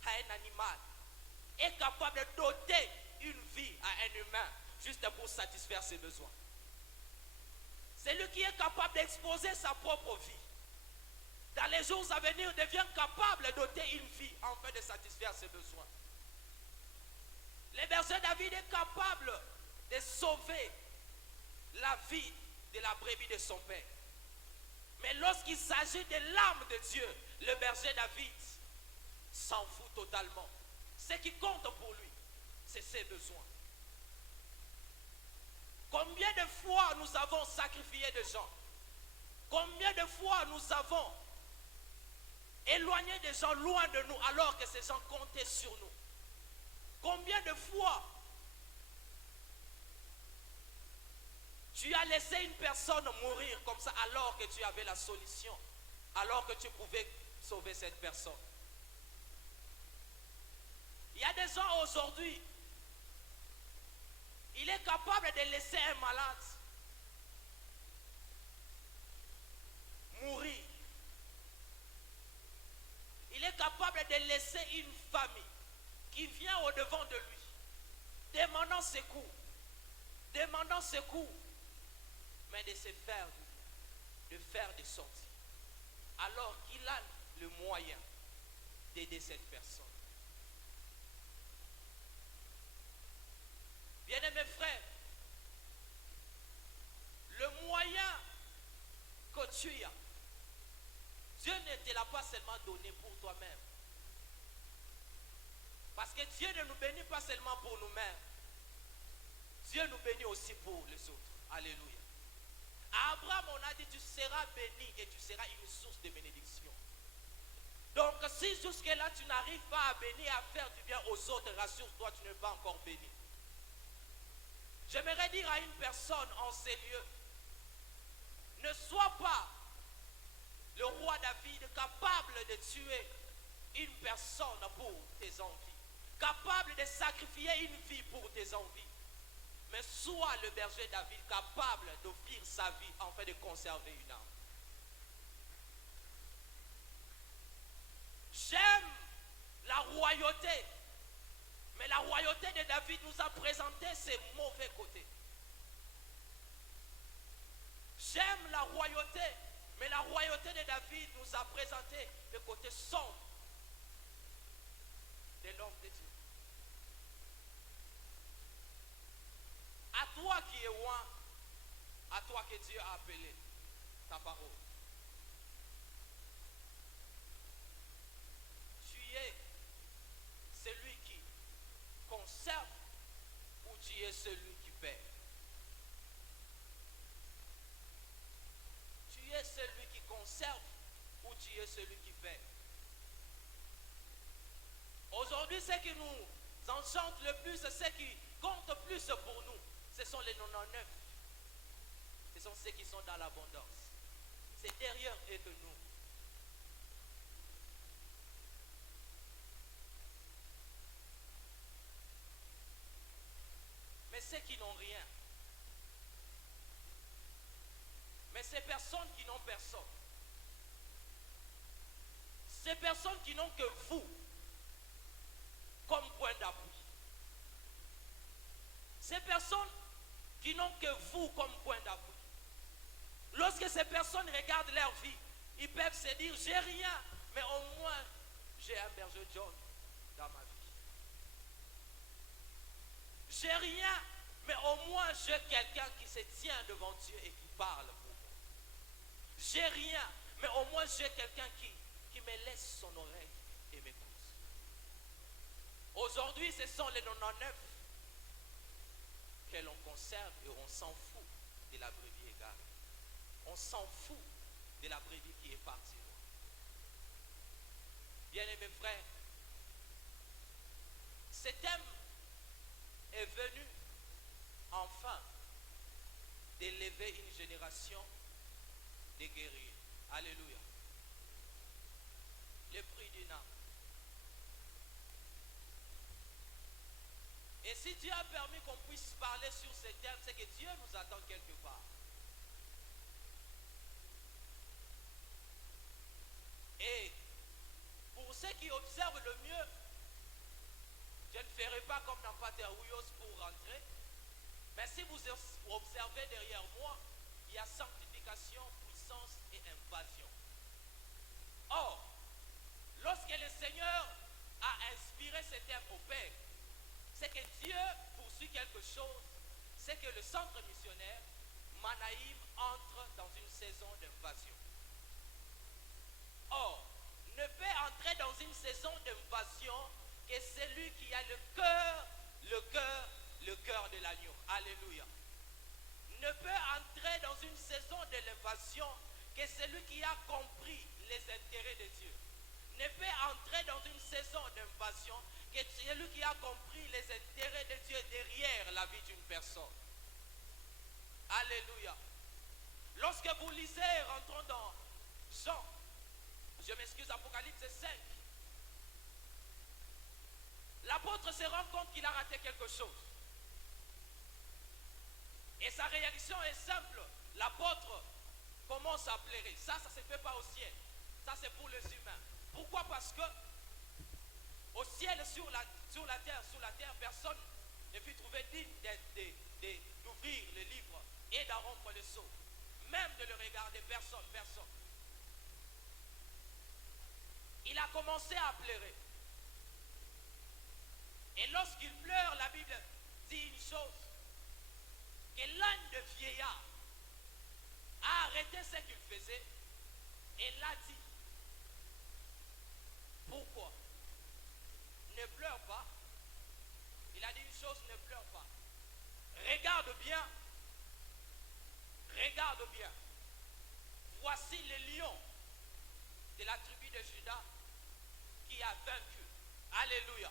à un animal, est capable de doter une vie à un humain juste pour satisfaire ses besoins. C'est lui qui est capable d'exposer sa propre vie. Dans les jours à venir, devient capable de doter une vie afin de satisfaire ses besoins. Le berger David est capable de sauver la vie de la brebis de son père. Mais lorsqu'il s'agit de l'âme de Dieu, le berger David s'en fout totalement. Ce qui compte pour lui, c'est ses besoins. Combien de fois nous avons sacrifié des gens? Combien de fois nous avons éloigné des gens loin de nous alors que ces gens comptaient sur nous? Combien de fois Tu as laissé une personne mourir comme ça alors que tu avais la solution, alors que tu pouvais sauver cette personne. Il y a des gens aujourd'hui, il est capable de laisser un malade mourir. Il est capable de laisser une famille qui vient au-devant de lui, demandant secours, mais de se faire du bien, de faire des sorties, alors qu'il a le moyen d'aider cette personne. Bien-aimés frères, le moyen que tu as, Dieu ne te l'a pas seulement donné pour toi-même. Parce que Dieu ne nous bénit pas seulement pour nous-mêmes. Dieu nous bénit aussi pour les autres. Alléluia. À Abraham, on a dit, tu seras béni et tu seras une source de bénédiction. Donc, si jusque-là, tu n'arrives pas à bénir, à faire du bien aux autres, rassure-toi, tu n'es pas encore béni. J'aimerais dire à une personne en ces lieux, ne sois pas le roi David capable de tuer une personne pour tes envies, capable de sacrifier une vie pour tes envies, mais sois le berger David capable d'offrir sa vie afin de conserver une âme. J'aime la royauté, mais la royauté de David nous a présenté ses mauvais côtés. J'aime la royauté, mais la royauté de David nous a présenté le côté sombre de l'homme de Dieu. À toi qui es roi, à toi que Dieu a appelé ta parole. Tu es celui qui conserve ou tu es celui qui perd. Tu es celui qui conserve ou tu es celui qui perd. Aujourd'hui, ce qui nous enchante le plus, ce qui compte plus pour nous, ce sont les 99. Ce sont ceux qui sont dans l'abondance. C'est derrière eux que nous. Mais ceux qui n'ont rien, mais ces personnes qui n'ont personne, ces personnes qui n'ont que vous comme point d'appui, ces personnes qui n'ont que vous comme point d'appui, lorsque ces personnes regardent leur vie, ils peuvent se dire, j'ai rien, mais au moins j'ai un berger John dans ma vie. J'ai rien, mais au moins j'ai quelqu'un qui se tient devant Dieu et qui parle pour moi. J'ai rien, mais au moins j'ai quelqu'un qui me laisse son oreille et m'écoute. Aujourd'hui, ce sont les 99 que l'on conserve et on s'en fout de la brebis égarée. On s'en fout de la brebis qui est partie loin. Bien-aimés frères, ce thème est venu enfin d'élever une génération de guerriers. Alléluia. Le prix d'une âme. Et si Dieu a permis qu'on puisse parler sur ce thème, c'est que Dieu nous attend quelque part. Et pour ceux qui observent le mieux, je ne ferai pas comme dans Pater Ouyos pour rentrer. Mais si vous observez derrière moi, il y a sanctification, puissance et invasion. Or, lorsque le Seigneur a inspiré ce thème au Père, c'est que Dieu poursuit quelque chose, c'est que le centre missionnaire, Manaïm, entre dans une saison d'invasion. Or, ne peut entrer dans une saison d'invasion que celui qui a le cœur de l'agneau. Alléluia. Ne peut entrer dans une saison de l'invasion que celui qui a compris les intérêts de Dieu. Ne peut entrer dans une saison d'invasion que celui qui a compris les intérêts de Dieu derrière la vie d'une personne. Alléluia. Lorsque vous lisez, rentrons dans Jean, je m'excuse, Apocalypse 5, l'apôtre se rend compte qu'il a raté quelque chose. Et sa réaction est simple. L'apôtre commence à pleurer. Ça ne se fait pas au ciel. Ça, c'est pour les humains. Pourquoi? Parce que au ciel, sur la terre, personne ne fut trouvé digne d'ouvrir le livre et d'en rompre le sceau. Même de le regarder, personne. Il a commencé à pleurer. Et lorsqu'il pleure, la Bible dit une chose, que l'âne de vieillard a arrêté ce qu'il faisait et l'a dit. Pourquoi? Ne pleure pas. Il a dit une chose, ne pleure pas. Regarde bien. Voici le lion de la tribu de Juda qui a vaincu. Alléluia.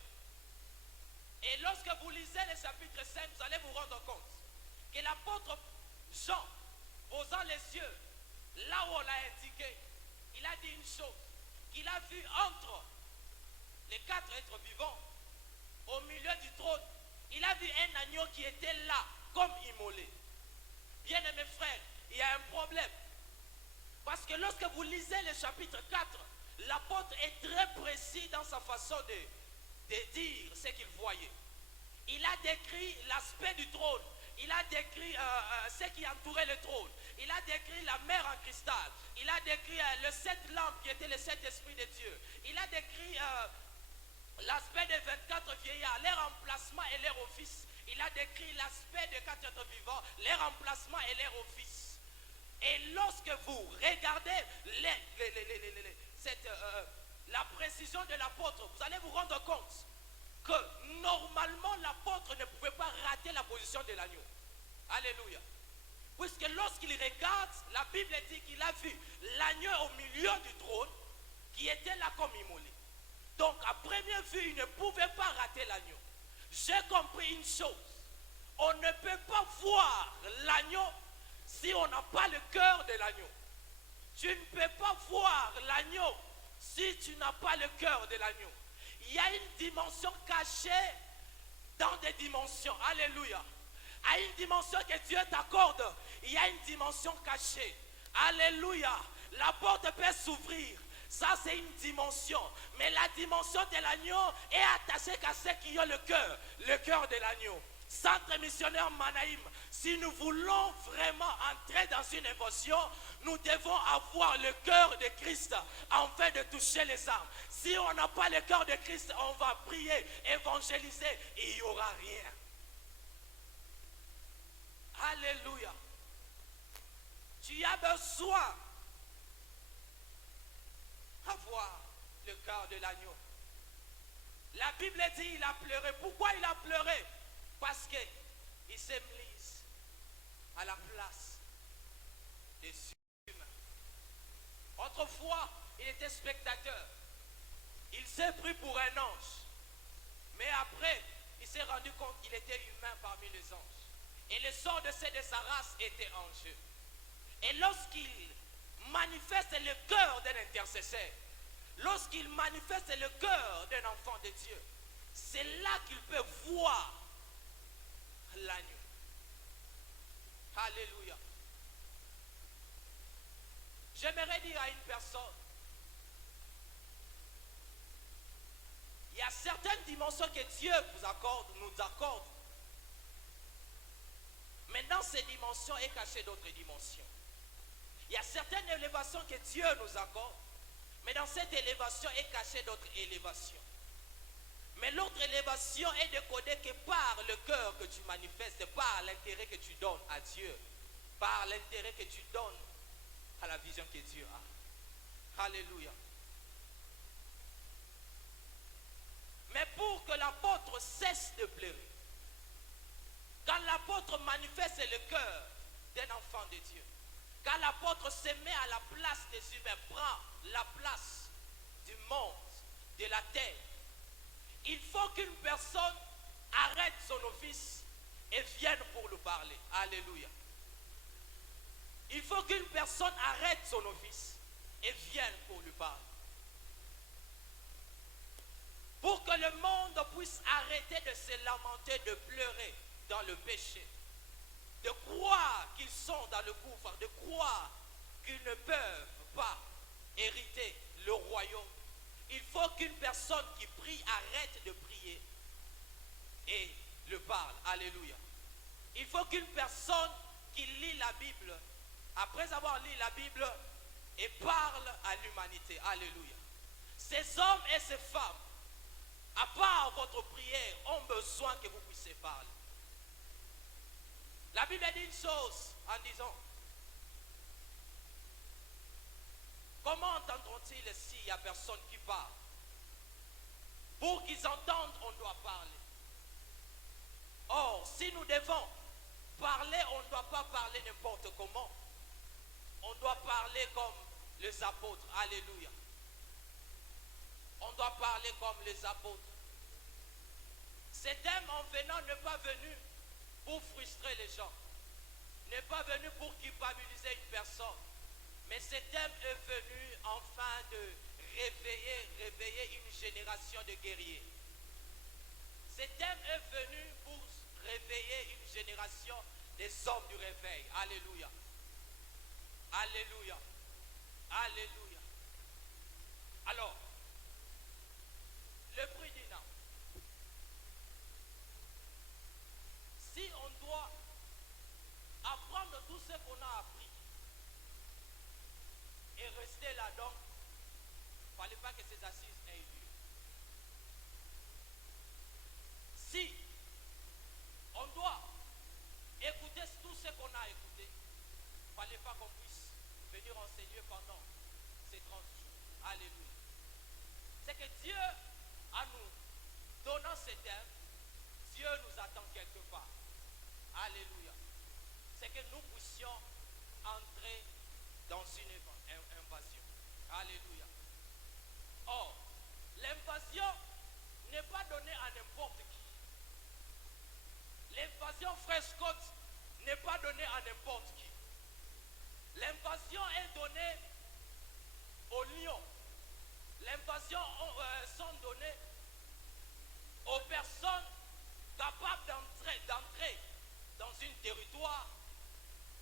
Et lorsque vous lisez le chapitre 5, vous allez vous rendre compte que l'apôtre Jean, posant les yeux là où on l'a indiqué, il a dit une chose, qu'il a vu entre les 4 êtres vivants, au milieu du trône, il a vu un agneau qui était là, comme immolé. Bien-aimés frères, il y a un problème. Parce que lorsque vous lisez le chapitre 4, l'apôtre est très précis dans sa façon de dire ce qu'il voyait. Il a décrit l'aspect du trône. Il a décrit ce qui entourait le trône. Il a décrit la mer en cristal. Il a décrit les 7 lampes qui étaient les 7 esprits de Dieu. Il a décrit l'aspect des 24 vieillards, leur emplacement et leur office. Il a décrit l'aspect des 4 êtres vivants, leur emplacement et leur office. Et lorsque vous regardez la précision de l'apôtre, vous allez vous rendre compte que normalement l'apôtre ne pouvait pas rater la position de l'agneau. Alléluia. Puisque lorsqu'il regarde, la Bible dit qu'il a vu l'agneau au milieu du trône qui était là comme immolé. Donc à première vue, il ne pouvait pas rater l'agneau. J'ai compris une chose. On ne peut pas voir l'agneau si on n'a pas le cœur de l'agneau. Tu ne peux pas voir l'agneau si tu n'as pas le cœur de l'agneau. Il y a une dimension cachée dans des dimensions. Alléluia. À une dimension que Dieu t'accorde, il y a une dimension cachée. Alléluia. La porte peut s'ouvrir. Ça, c'est une dimension. Mais la dimension de l'agneau est attachée qu'à ceux qui ont le cœur de l'agneau. Centre missionnaire Manaïm, si nous voulons vraiment entrer dans une émotion, nous devons avoir le cœur de Christ afin de toucher les âmes. Si on n'a pas le cœur de Christ, on va prier, évangéliser, et il n'y aura rien. Alléluia. Tu as besoin d'avoir le cœur de l'agneau. La Bible dit qu'il a pleuré. Pourquoi il a pleuré? Parce qu'il s'est mis à la place des humains. Autrefois, il était spectateur. Il s'est pris pour un ange. Mais après, il s'est rendu compte qu'il était humain parmi les anges. Et le sort de ceux de sa race était en jeu. Et lorsqu'il manifeste le cœur d'un intercesseur, lorsqu'il manifeste le cœur d'un enfant de Dieu, c'est là qu'il peut voir l'agneau. Alléluia. J'aimerais dire à une personne, il y a certaines dimensions que Dieu vous accorde, nous accorde. Mais dans ces dimensions est cachée d'autres dimensions. Il y a certaines élévations que Dieu nous accorde, mais dans cette élévation est cachée d'autres élévations. Mais l'autre élévation est décodée que par le cœur que tu manifestes, par l'intérêt que tu donnes à Dieu, par l'intérêt que tu donnes à la vision que Dieu a. Alléluia. Mais pour que l'apôtre cesse de pleurer, quand l'apôtre manifeste le cœur d'un enfant de Dieu, quand l'apôtre se met à la place des humains, prend la place du monde, de la terre, il faut qu'une personne arrête son office et vienne pour nous parler. Alléluia. Il faut qu'une personne arrête son office et vienne pour lui parler. Pour que le monde puisse arrêter de se lamenter, de pleurer dans le péché. De croire qu'ils sont dans le gouffre, de croire qu'ils ne peuvent pas hériter le royaume. Il faut qu'une personne qui prie arrête de prier et le parle. Alléluia. Il faut qu'une personne qui lit la Bible, après avoir lu la Bible, et parle à l'humanité. Alléluia. Ces hommes et ces femmes, à part votre prière, ont besoin que vous puissiez parler. La Bible dit une chose en disant, comment entendront-ils s'il n'y a personne qui parle? Pour qu'ils entendent, on doit parler. Or, si nous devons parler, on ne doit pas parler n'importe comment. On doit parler comme les apôtres. Alléluia. On doit parler comme les apôtres. Cet homme en venant n'est pas venu pour frustrer les gens. N'est pas venu pour culpabiliser une personne. Mais cet homme est venu enfin de réveiller une génération de guerriers. Cet homme est venu pour réveiller une génération des hommes du réveil. Alléluia. Alléluia. Alléluia. Alors, le prix d'une âme. Si on doit apprendre tout ce qu'on a appris et rester là-dedans, il ne fallait pas que ces assises aient lieu. Si on doit écouter tout ce qu'on a écouté, il ne fallait pas qu'on puisse venir enseigner pendant ces 30 jours. Alléluia. C'est que Dieu, en nous donnant cet œuvre, Dieu nous attend quelque part. Alléluia. C'est que nous puissions entrer dans une invasion. Alléluia. Or, l'invasion n'est pas donnée à n'importe qui. L'invasion, frère Scott, n'est pas donnée à n'importe qui. L'invasion est donnée aux lions. L'invasion sont données aux personnes capables d'entrer dans un territoire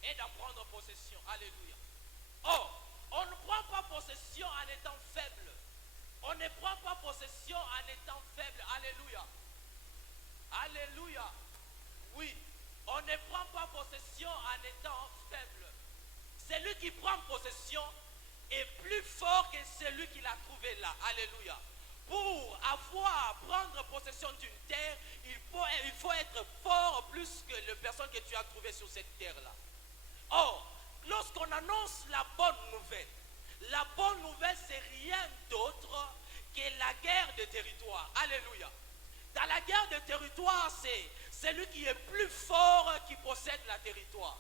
et d'en prendre possession. Alléluia. Or, on ne prend pas possession en étant faible. On ne prend pas possession en étant faible. Alléluia. Alléluia. Oui, on ne prend pas possession en étant faible. Celui qui prend possession est plus fort que celui qui l'a trouvé là. Alléluia. Pour prendre possession d'une terre, il faut être fort plus que les personnes que tu as trouvées sur cette terre-là. Or, lorsqu'on annonce la bonne nouvelle, c'est rien d'autre que la guerre de territoire. Alléluia. Dans la guerre de territoire, c'est celui qui est plus fort qui possède la territoire.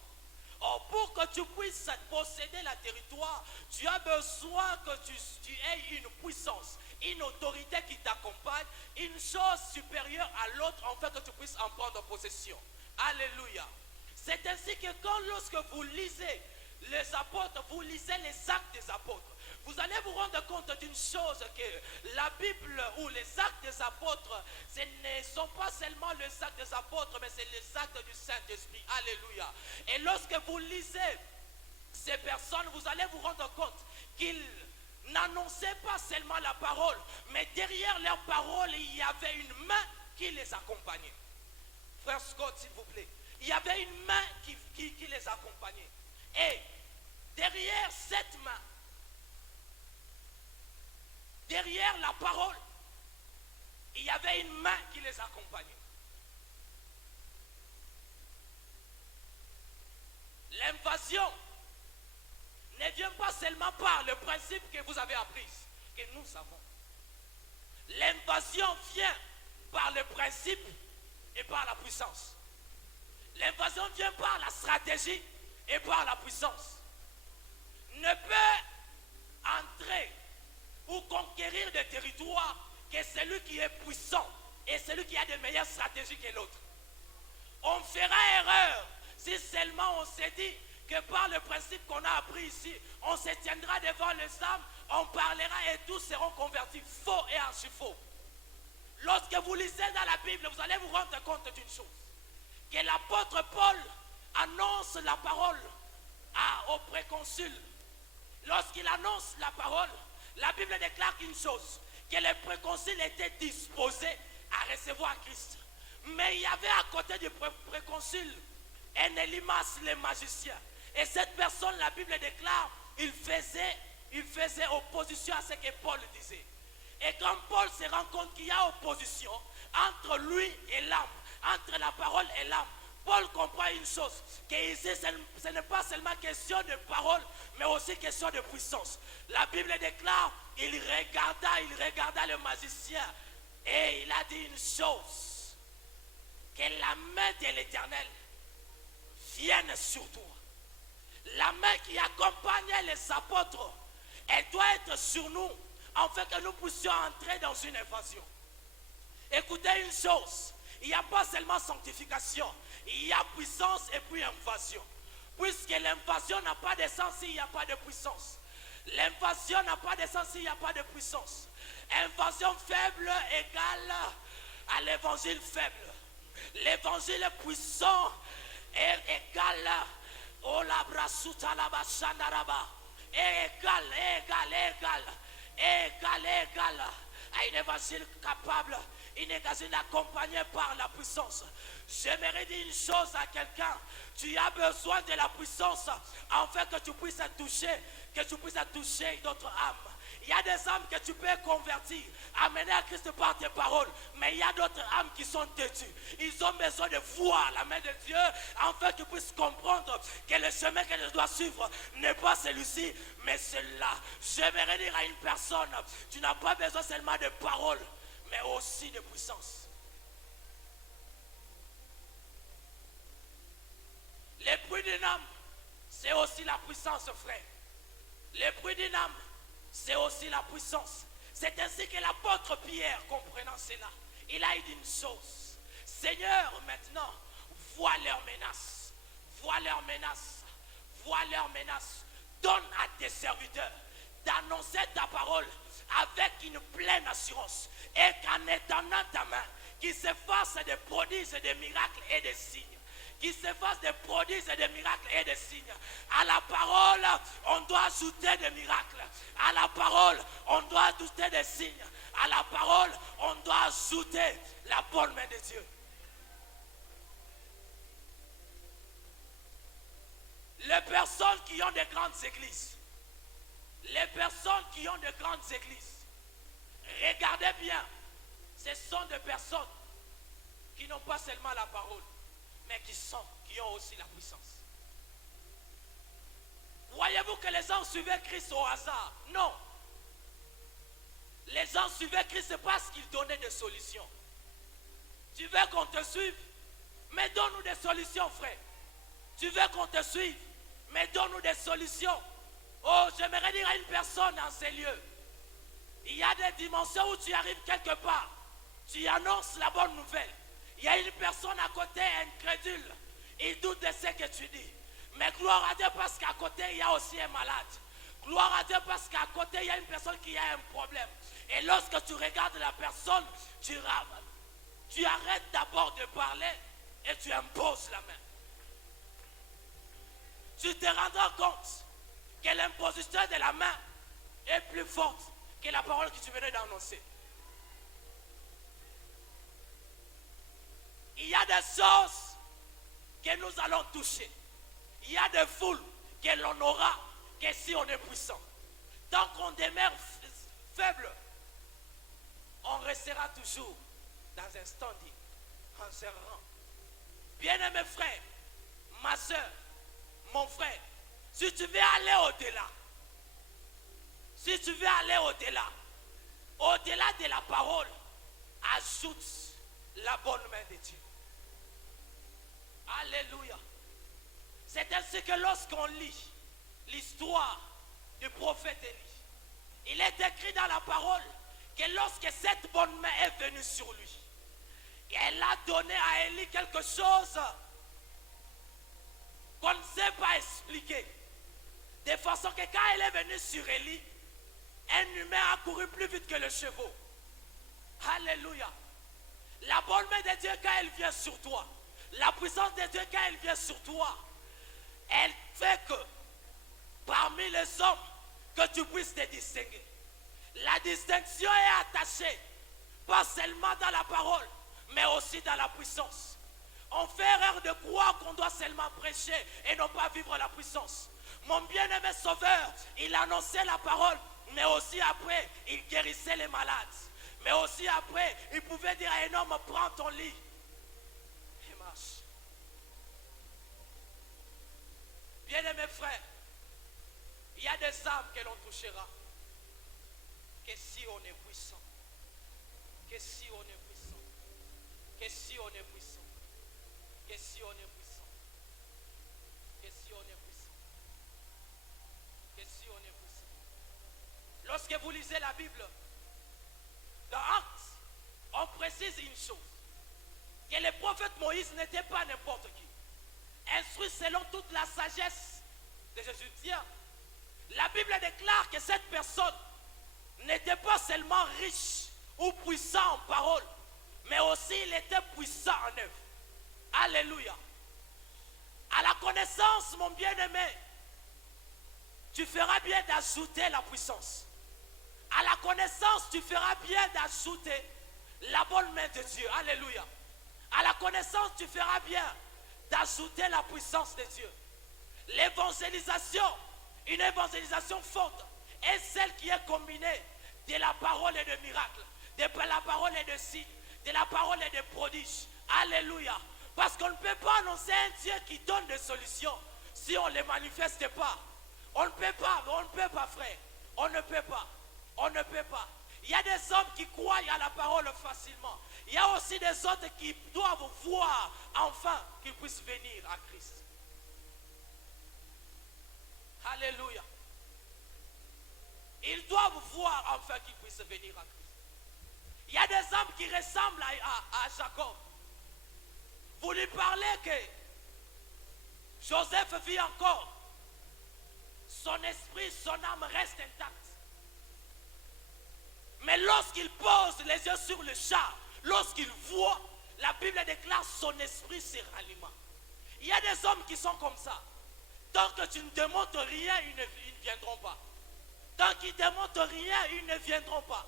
Or, pour que tu puisses posséder la territoire, tu as besoin que tu aies une puissance, une autorité qui t'accompagne, une chose supérieure à l'autre, afin que tu puisses en prendre possession. Alléluia. C'est ainsi que lorsque vous lisez les apôtres, vous lisez les actes des apôtres, vous allez vous rendre compte d'une chose, que la Bible ou les actes des apôtres, ce ne sont pas seulement les actes des apôtres, mais c'est les actes du Saint-Esprit. Alléluia. Et lorsque vous lisez ces personnes, vous allez vous rendre compte qu'ils n'annonçaient pas seulement la parole, mais derrière leur parole, il y avait une main qui les accompagnait. Frère Scott, s'il vous plaît. Il y avait une main qui les accompagnait. Et derrière cette main, derrière la parole, il y avait une main qui les accompagnait. L'invasion ne vient pas seulement par le principe que vous avez appris, que nous savons. L'invasion vient par le principe et par la puissance. L'invasion vient par la stratégie et par la puissance. Ne peut entrer ou conquérir des territoires que celui qui est puissant et celui qui a de meilleures stratégies que l'autre. On fera erreur si seulement on s'est dit que par le principe qu'on a appris ici, on se tiendra devant les âmes, on parlera et tous seront convertis. Faux et archi-faux. Lorsque vous lisez dans la Bible, vous allez vous rendre compte d'une chose. Que l'apôtre Paul annonce la parole au préconsul. Lorsqu'il annonce la parole, la Bible déclare une chose, que les préconsuls étaient disposés à recevoir Christ. Mais il y avait à côté du préconsul un Élymas, le magicien. Et cette personne, la Bible déclare, il faisait opposition à ce que Paul disait. Et quand Paul se rend compte qu'il y a opposition entre lui et l'âme, entre la parole et l'âme, Paul comprend une chose, que ici ce n'est pas seulement question de parole, mais aussi question de puissance. La Bible déclare, il regarda le magicien et il a dit une chose, que la main de l'Éternel vienne sur toi. La main qui accompagnait les apôtres, elle doit être sur nous, afin que nous puissions entrer dans une invasion. Écoutez une chose, il n'y a pas seulement sanctification, il y a puissance et puis invasion. Puisque l'invasion n'a pas de sens s'il n'y a pas de puissance. L'invasion n'a pas de sens s'il n'y a pas de puissance. Invasion faible égale à l'évangile faible. L'évangile puissant est égal au labrasuta labashandaraba. Égal à une évangile capable, une évangile accompagnée par la puissance. J'aimerais dire une chose à quelqu'un, tu as besoin de la puissance afin que tu puisses toucher d'autres âmes. Il y a des âmes que tu peux convertir, amener à Christ par tes paroles, mais il y a d'autres âmes qui sont têtues. Ils ont besoin de voir la main de Dieu afin qu'ils puissent comprendre que le chemin que je dois suivre n'est pas celui-ci, mais celui-là. J'aimerais dire à une personne, tu n'as pas besoin seulement de paroles, mais aussi de puissance. Le bruit d'une âme, c'est aussi la puissance, frère. Le bruit d'une âme, c'est aussi la puissance. C'est ainsi que l'apôtre Pierre, comprenant cela, il a dit une chose. Seigneur, maintenant, vois leurs menaces. Vois leurs menaces. Vois leurs menaces. Donne à tes serviteurs d'annoncer ta parole avec une pleine assurance. Et qu'en étendant ta main, qu'il se fasse des prodiges, des miracles et des signes. Qu'il se fasse des prodiges, des miracles et des signes. À la parole, on doit ajouter des miracles. À la parole, on doit ajouter des signes. À la parole, on doit ajouter la bonne main de Dieu. Les personnes qui ont de grandes églises, regardez bien, ce sont des personnes qui n'ont pas seulement la parole, mais qui ont aussi la puissance. Voyez-vous que les gens suivaient Christ au hasard? Non. Les gens suivaient Christ parce qu'il donnait des solutions. Tu veux qu'on te suive? Mais donne-nous des solutions, frère. Tu veux qu'on te suive? Mais donne-nous des solutions. Oh, j'aimerais dire à une personne dans ces lieux, il y a des dimensions où tu arrives quelque part, tu annonces la bonne nouvelle. Il y a une personne à côté incrédule, il doute de ce que tu dis. Mais gloire à Dieu parce qu'à côté il y a aussi un malade. Gloire à Dieu parce qu'à côté il y a une personne qui a un problème. Et lorsque tu regardes la personne, tu arrêtes d'abord de parler et tu imposes la main. Tu te rendras compte que l'imposition de la main est plus forte que la parole que tu venais d'annoncer. Il y a des choses que nous allons toucher. Il y a des foules que l'on aura que si on est puissant. Tant qu'on demeure faible, on restera toujours dans un standing, en se rang. Bien-aimé frère, ma soeur, mon frère, si tu veux aller au-delà, au-delà de la parole, ajoute la bonne main de Dieu. Alléluia. C'est ainsi que lorsqu'on lit l'histoire du prophète Élie, il est écrit dans la parole que lorsque cette bonne main est venue sur lui, elle a donné à Élie quelque chose qu'on ne sait pas expliquer. De façon que quand elle est venue sur Élie, un humain a couru plus vite que le chevaux. Alléluia. La bonne main de Dieu quand elle vient sur toi, la puissance de Dieu quand elle vient sur toi, elle fait que parmi les hommes, que tu puisses te distinguer. La distinction est attachée, pas seulement dans la parole, mais aussi dans la puissance. On fait erreur de croire qu'on doit seulement prêcher et non pas vivre la puissance. Mon bien-aimé Sauveur, il annonçait la parole, mais aussi après, il guérissait les malades. Mais aussi après, il pouvait dire à un homme, prends ton lit et marche. Bien-aimé frère, il y a des âmes que l'on touchera. Que si on est puissant, que si on est puissant, que si on est puissant, que si on est puissant, que si on est puissant, que si on est puissant. Lorsque vous lisez la Bible, dans Actes, on précise une chose, que le prophète Moïse n'était pas n'importe qui, instruit selon toute la sagesse de Jésus. La Bible déclare que cette personne n'était pas seulement riche ou puissant en parole, mais aussi il était puissant en œuvre. Alléluia. À la connaissance, mon bien-aimé, tu feras bien d'ajouter la puissance. À la connaissance, tu feras bien d'ajouter la bonne main de Dieu. Alléluia. À la connaissance, tu feras bien d'ajouter la puissance de Dieu. L'évangélisation, une évangélisation forte, est celle qui est combinée de la parole et de miracles, de la parole et de signes, de la parole et de prodiges. Alléluia. Parce qu'on ne peut pas annoncer un Dieu qui donne des solutions si on ne les manifeste pas. On ne peut pas, frère. On ne peut pas. On ne peut pas. Il y a des hommes qui croient à la parole facilement. Il y a aussi des autres qui doivent voir enfin qu'ils puissent venir à Christ. Alléluia. Ils doivent voir enfin qu'ils puissent venir à Christ. Il y a des hommes qui ressemblent à Jacob. Vous lui parlez que Joseph vit encore. Son esprit, son âme restent intactes. Mais lorsqu'il pose les yeux sur le char, lorsqu'il voit, la Bible déclare son esprit se ralluma. Il y a des hommes qui sont comme ça. Tant que tu ne démontres rien, ils ne viendront pas. Tant qu'ils ne démontrent rien, ils ne viendront pas.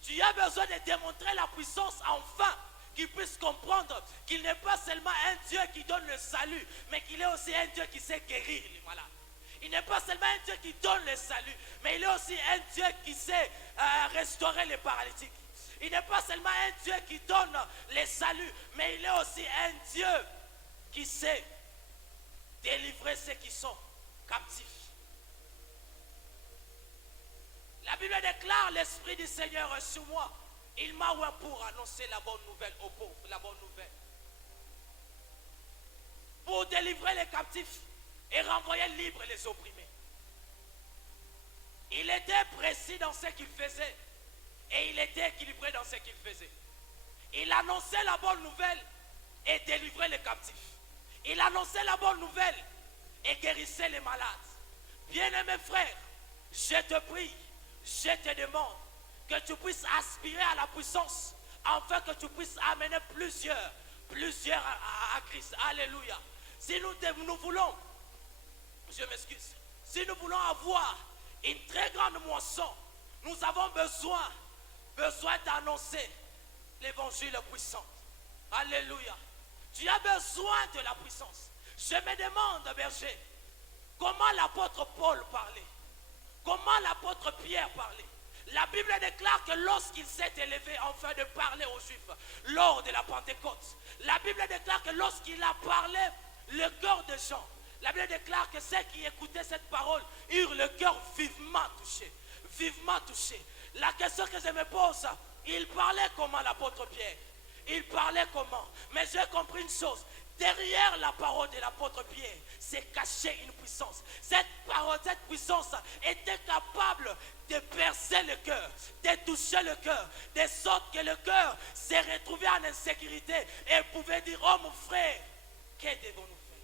Tu as besoin de démontrer la puissance enfin, qu'ils puissent comprendre qu'il n'est pas seulement un Dieu qui donne le salut, mais qu'il est aussi un Dieu qui sait guérir les malades. Il n'est pas seulement un Dieu qui donne le salut, mais il est aussi un Dieu qui sait restaurer les paralytiques. Il n'est pas seulement un Dieu qui donne le salut, mais il est aussi un Dieu qui sait délivrer ceux qui sont captifs. La Bible déclare, l'Esprit du Seigneur est sur moi. Il m'a oint pour annoncer la bonne nouvelle aux pauvres, la bonne nouvelle. Pour délivrer les captifs et renvoyer libres les opprimés. Il était précis dans ce qu'il faisait et il était équilibré dans ce qu'il faisait. Il annonçait la bonne nouvelle et délivrait les captifs. Il annonçait la bonne nouvelle et guérissait les malades. Bien-aimé frère, je te prie, je te demande que tu puisses aspirer à la puissance afin que tu puisses amener plusieurs à Christ. Alléluia. Si nous voulons, je m'excuse, si nous voulons avoir une très grande moisson, nous avons besoin d'annoncer l'évangile puissant. Alléluia. Tu as besoin de la puissance. Je me demande, berger, comment l'apôtre Paul parlait, comment l'apôtre Pierre parlait. La Bible déclare que lorsqu'il s'est élevé afin de parler aux Juifs lors de la Pentecôte, la Bible déclare que lorsqu'il a parlé, le cœur des gens, la Bible déclare que ceux qui écoutaient cette parole eurent le cœur vivement touché. Vivement touché. La question que je me pose, il parlait comment l'apôtre Pierre? Il parlait comment? Mais j'ai compris une chose. Derrière la parole de l'apôtre Pierre, c'est caché une puissance. Cette parole, cette puissance était capable de percer le cœur, de toucher le cœur, de sorte que le cœur s'est retrouvé en insécurité et pouvait dire, oh mon frère, que devons-nous faire?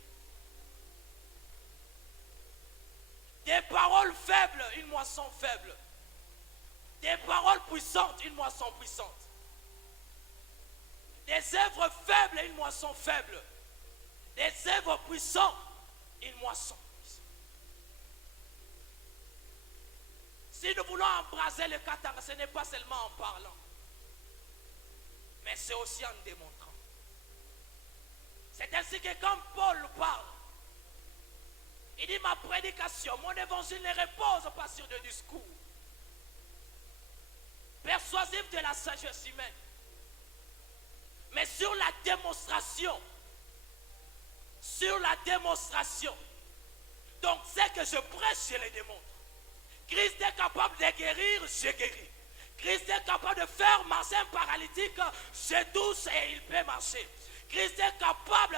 Des paroles faibles, une moisson faible. Des paroles puissantes, une moisson puissante. Des œuvres faibles, une moisson faible. Des œuvres puissantes, une moisson puissante. Si nous voulons embraser le Qatar, ce n'est pas seulement en parlant, mais c'est aussi en démontrant. C'est ainsi que quand Paul parle, il dit ma prédication, mon évangile ne repose pas sur des discours persuasifs de la sagesse humaine, mais sur la démonstration. Sur la démonstration. Donc, ce que je prêche, je le démontre. Christ est capable de guérir, je guéris. Christ est capable de faire marcher un paralytique, je touche et il peut marcher. Christ est capable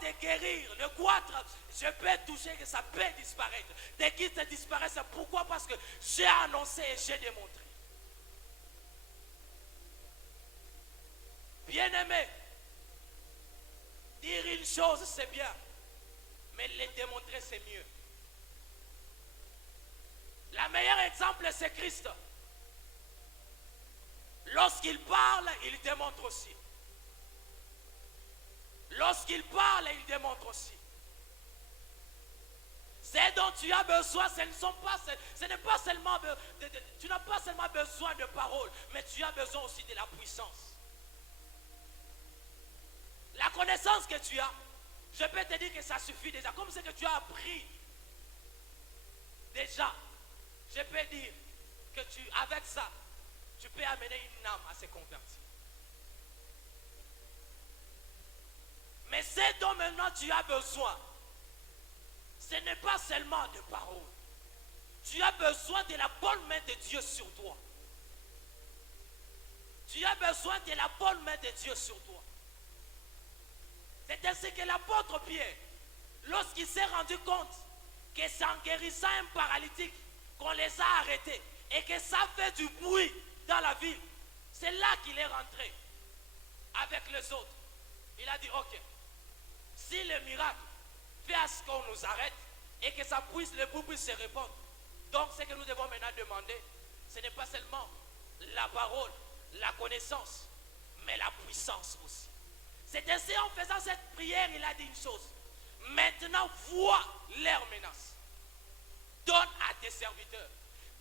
de guérir, de croître. Je peux toucher que ça peut disparaître. Dès qu'il se disparaît, c'est pourquoi? Parce que j'ai annoncé et j'ai démontré. Bien-aimé, dire une chose c'est bien, mais le démontrer c'est mieux. Le meilleur exemple c'est Christ. Lorsqu'il parle, il démontre aussi. Lorsqu'il parle, il démontre aussi. Ce dont tu as besoin, ce n'est pas seulement tu n'as pas seulement besoin de paroles, mais tu as besoin aussi de la puissance. La connaissance que tu as, je peux te dire que ça suffit déjà. Comme ce que tu as appris, déjà, je peux dire que avec ça, tu peux amener une âme à se convertir. Mais ce dont maintenant tu as besoin, ce n'est pas seulement de paroles. Tu as besoin de la bonne main de Dieu sur toi. Tu as besoin de la bonne main de Dieu sur toi. C'est ainsi que l'apôtre Pierre, lorsqu'il s'est rendu compte que c'est en guérissant un paralytique qu'on les a arrêtés et que ça fait du bruit dans la ville, c'est là qu'il est rentré avec les autres. Il a dit, ok, si le miracle fait à ce qu'on nous arrête et que ça puisse, le bruit puisse se répandre, donc ce que nous devons maintenant demander, ce n'est pas seulement la parole, la connaissance, mais la puissance aussi. C'est ainsi en faisant cette prière, il a dit une chose. Maintenant, vois leurs menaces. Donne à tes serviteurs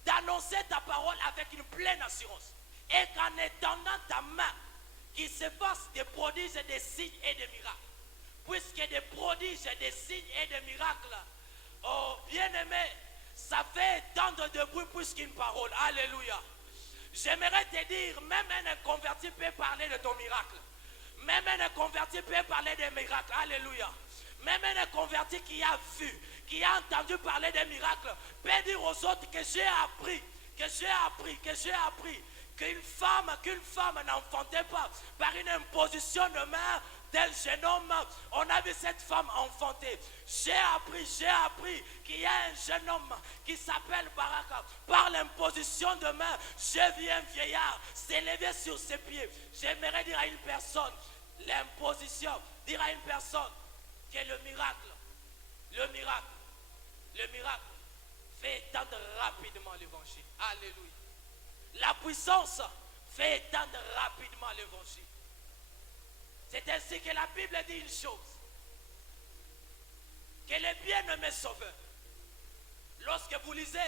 d'annoncer ta parole avec une pleine assurance. Et qu'en étendant ta main, qu'il se fasse des prodiges, des signes et des miracles. Puisque des prodiges, des signes et des miracles, oh bien-aimé, ça fait étendre de bruit plus qu'une parole. Alléluia. J'aimerais te dire, même un inconverti peut parler de ton miracle. Même un inconverti peut parler des miracles. Alléluia. Même un inconverti qui a vu, qui a entendu parler des miracles, peut dire aux autres que j'ai appris qu'une femme n'enfantait pas par une imposition de main d'un jeune homme. On a vu cette femme enfanter. J'ai appris qu'il y a un jeune homme qui s'appelle Baraka. Par l'imposition de main, j'ai vu un vieillard s'élever sur ses pieds. J'aimerais dire à une personne, l'imposition, dire à une personne que le miracle fait étendre rapidement l'évangile. Alléluia. La puissance fait étendre rapidement l'évangile. C'est ainsi que la Bible dit une chose. Que le bien-aimé sauveur, lorsque vous lisez,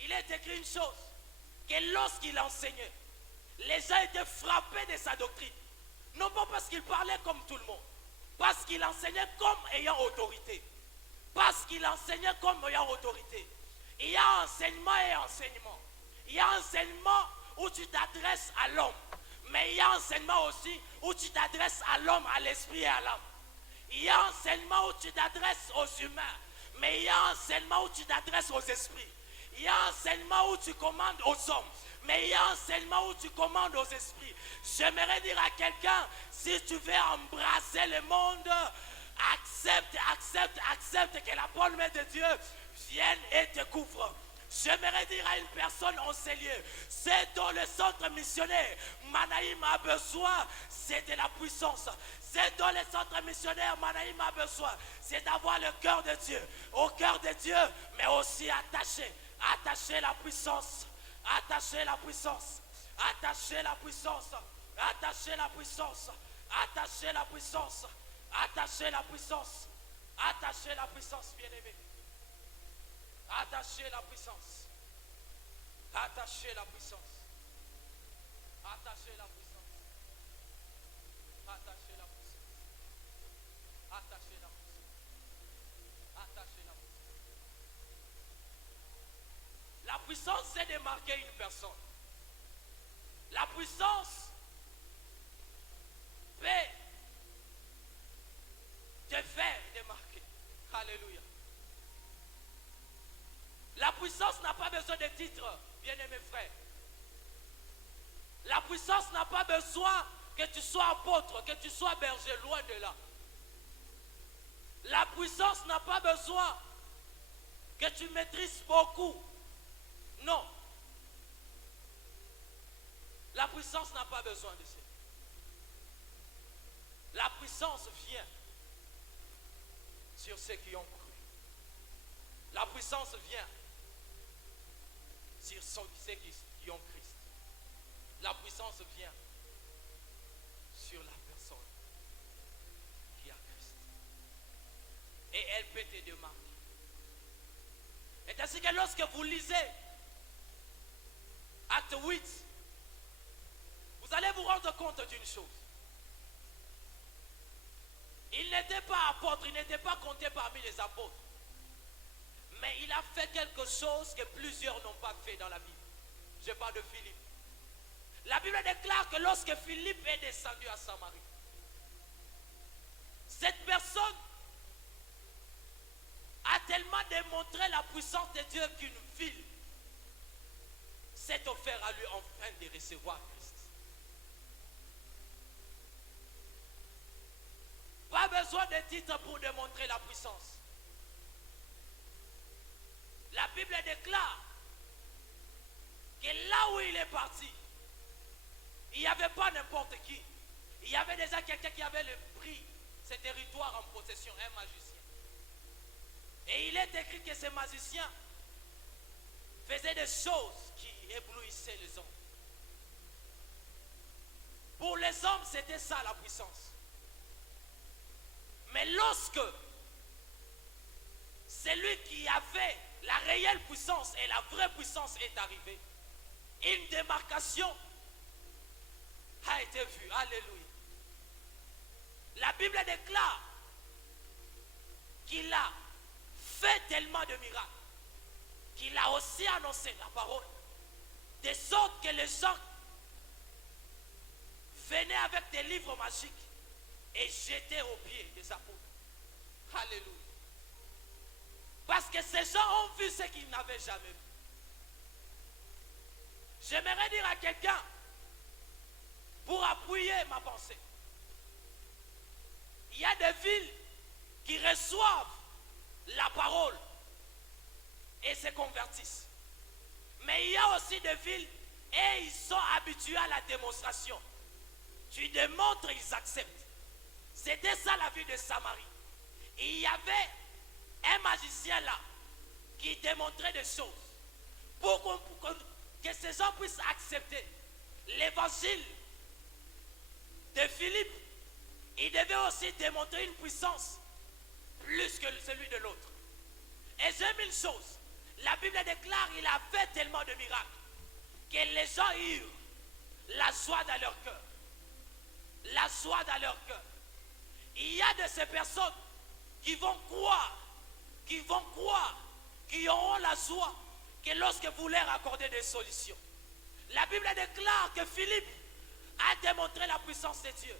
il est écrit une chose. Que lorsqu'il enseignait, les gens étaient frappés de sa doctrine. Non pas parce qu'il parlait comme tout le monde. Parce qu'il enseignait comme ayant autorité. Parce qu'il enseignait comme ayant autorité. Il y a enseignement et enseignement. Il y a enseignement où tu t'adresses à l'homme. Mais il y a enseignement aussi où tu t'adresses à l'homme, à l'esprit et à l'âme. Il y a enseignement où tu t'adresses aux humains. Mais il y a enseignement où tu t'adresses aux esprits. Il y a enseignement où tu commandes aux hommes. Mais il y a enseignement où tu commandes aux esprits. J'aimerais dire à quelqu'un, si tu veux embrasser le monde, accepte que la bonne main de Dieu vienne et te couvre. J'aimerais dire à une personne en ces lieux, c'est dont le centre missionnaire Manaïm a besoin, c'est de la puissance. C'est dont le centre missionnaire Manaïm a besoin, c'est d'avoir le cœur de Dieu, au cœur de Dieu, mais aussi attacher la puissance, attacher la puissance, attacher la puissance, attacher la puissance, attacher la puissance, attacher la puissance, attacher la puissance, bien-aimé. Attachez la puissance. Attachez la puissance. Attachez la puissance. Attachez la puissance. Attachez la puissance. Attachez la puissance. La puissance, c'est de marquer une personne. La puissance peut te faire démarquer. Alléluia. La puissance n'a pas besoin de titre, bien-aimés frères. La puissance n'a pas besoin que tu sois apôtre, que tu sois berger, loin de là. La puissance n'a pas besoin que tu maîtrises beaucoup. Non. La puissance n'a pas besoin de ça. La puissance vient sur ceux qui ont cru. La puissance vient sur ceux qui ont Christ. La puissance vient sur la personne qui a Christ. Et elle peut te démarquer. Et ainsi que lorsque vous lisez Acte 8, vous allez vous rendre compte d'une chose. Il n'était pas apôtre, il n'était pas compté parmi les apôtres. Mais il a fait quelque chose que plusieurs n'ont pas fait dans la Bible. Je parle de Philippe. La Bible déclare que lorsque Philippe est descendu à Samarie, cette personne a tellement démontré la puissance de Dieu qu'une ville s'est offerte à lui enfin de recevoir Christ. Pas besoin de titre pour démontrer la puissance. La Bible déclare que là où il est parti, il n'y avait pas n'importe qui. Il y avait déjà quelqu'un qui avait pris ce territoire en possession, un magicien. Et il est écrit que ce magicien faisait des choses qui éblouissaient les hommes. Pour les hommes, c'était ça la puissance. Mais lorsque celui qui avait la réelle puissance et la vraie puissance est arrivée, une démarcation a été vue. Alléluia. La Bible déclare qu'il a fait tellement de miracles qu'il a aussi annoncé la parole, de sorte que les gens venaient avec des livres magiques et jetaient aux pieds des apôtres. Alléluia. Parce que ces gens ont vu ce qu'ils n'avaient jamais vu. J'aimerais dire à quelqu'un, pour appuyer ma pensée, il y a des villes qui reçoivent la parole et se convertissent. Mais il y a aussi des villes et ils sont habitués à la démonstration. Tu démontres, ils acceptent. C'était ça la vie de Samarie. Il y avait un magicien là qui démontrait des choses pour que ces gens puissent accepter l'évangile de Philippe. Il devait aussi démontrer une puissance plus que celui de l'autre. Et j'aime une chose, la Bible déclare qu'il a fait tellement de miracles que les gens eurent la joie dans leur cœur. La joie dans leur cœur. Il y a de ces personnes qui vont croire, qui auront la joie que lorsque vous leur accordez des solutions. La Bible déclare que Philippe a démontré la puissance de Dieu.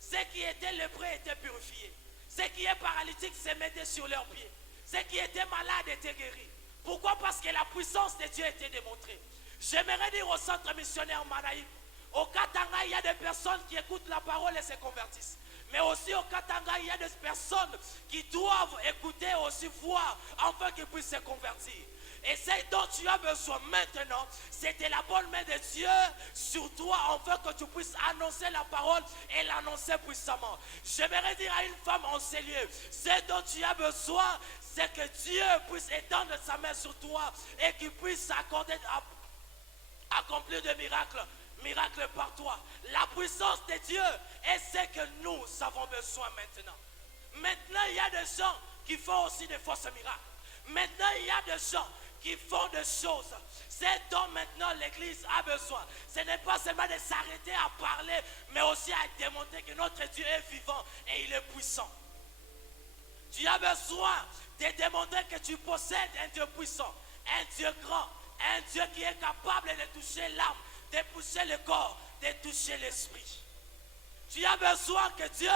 Ceux qui étaient lépreux étaient purifiés. Ceux qui étaient paralytiques se mettaient sur leurs pieds. Ceux qui étaient malades étaient guéris. Pourquoi? Parce que la puissance de Dieu était démontrée. J'aimerais dire au centre missionnaire Manaïm, au Katanga, il y a des personnes qui écoutent la parole et se convertissent. Mais aussi au Katanga, il y a des personnes qui doivent écouter aussi voir afin qu'ils puissent se convertir. Et ce dont tu as besoin maintenant, c'est de la bonne main de Dieu sur toi, afin que tu puisses annoncer la parole et l'annoncer puissamment. J'aimerais dire à une femme en ces lieux, ce dont tu as besoin, c'est que Dieu puisse étendre sa main sur toi et qu'il puisse accomplir des miracles par toi. La puissance de Dieu est ce que nous avons besoin maintenant. Maintenant, il y a des gens qui font aussi des fausses miracles. Maintenant, il y a des gens qui font des choses. C'est dont maintenant l'Église a besoin. Ce n'est pas seulement de s'arrêter à parler, mais aussi à démontrer que notre Dieu est vivant et il est puissant. Tu as besoin de démontrer que tu possèdes un Dieu puissant, un Dieu grand, un Dieu qui est capable de toucher l'âme, de toucher le corps, de toucher l'esprit. Tu as besoin que Dieu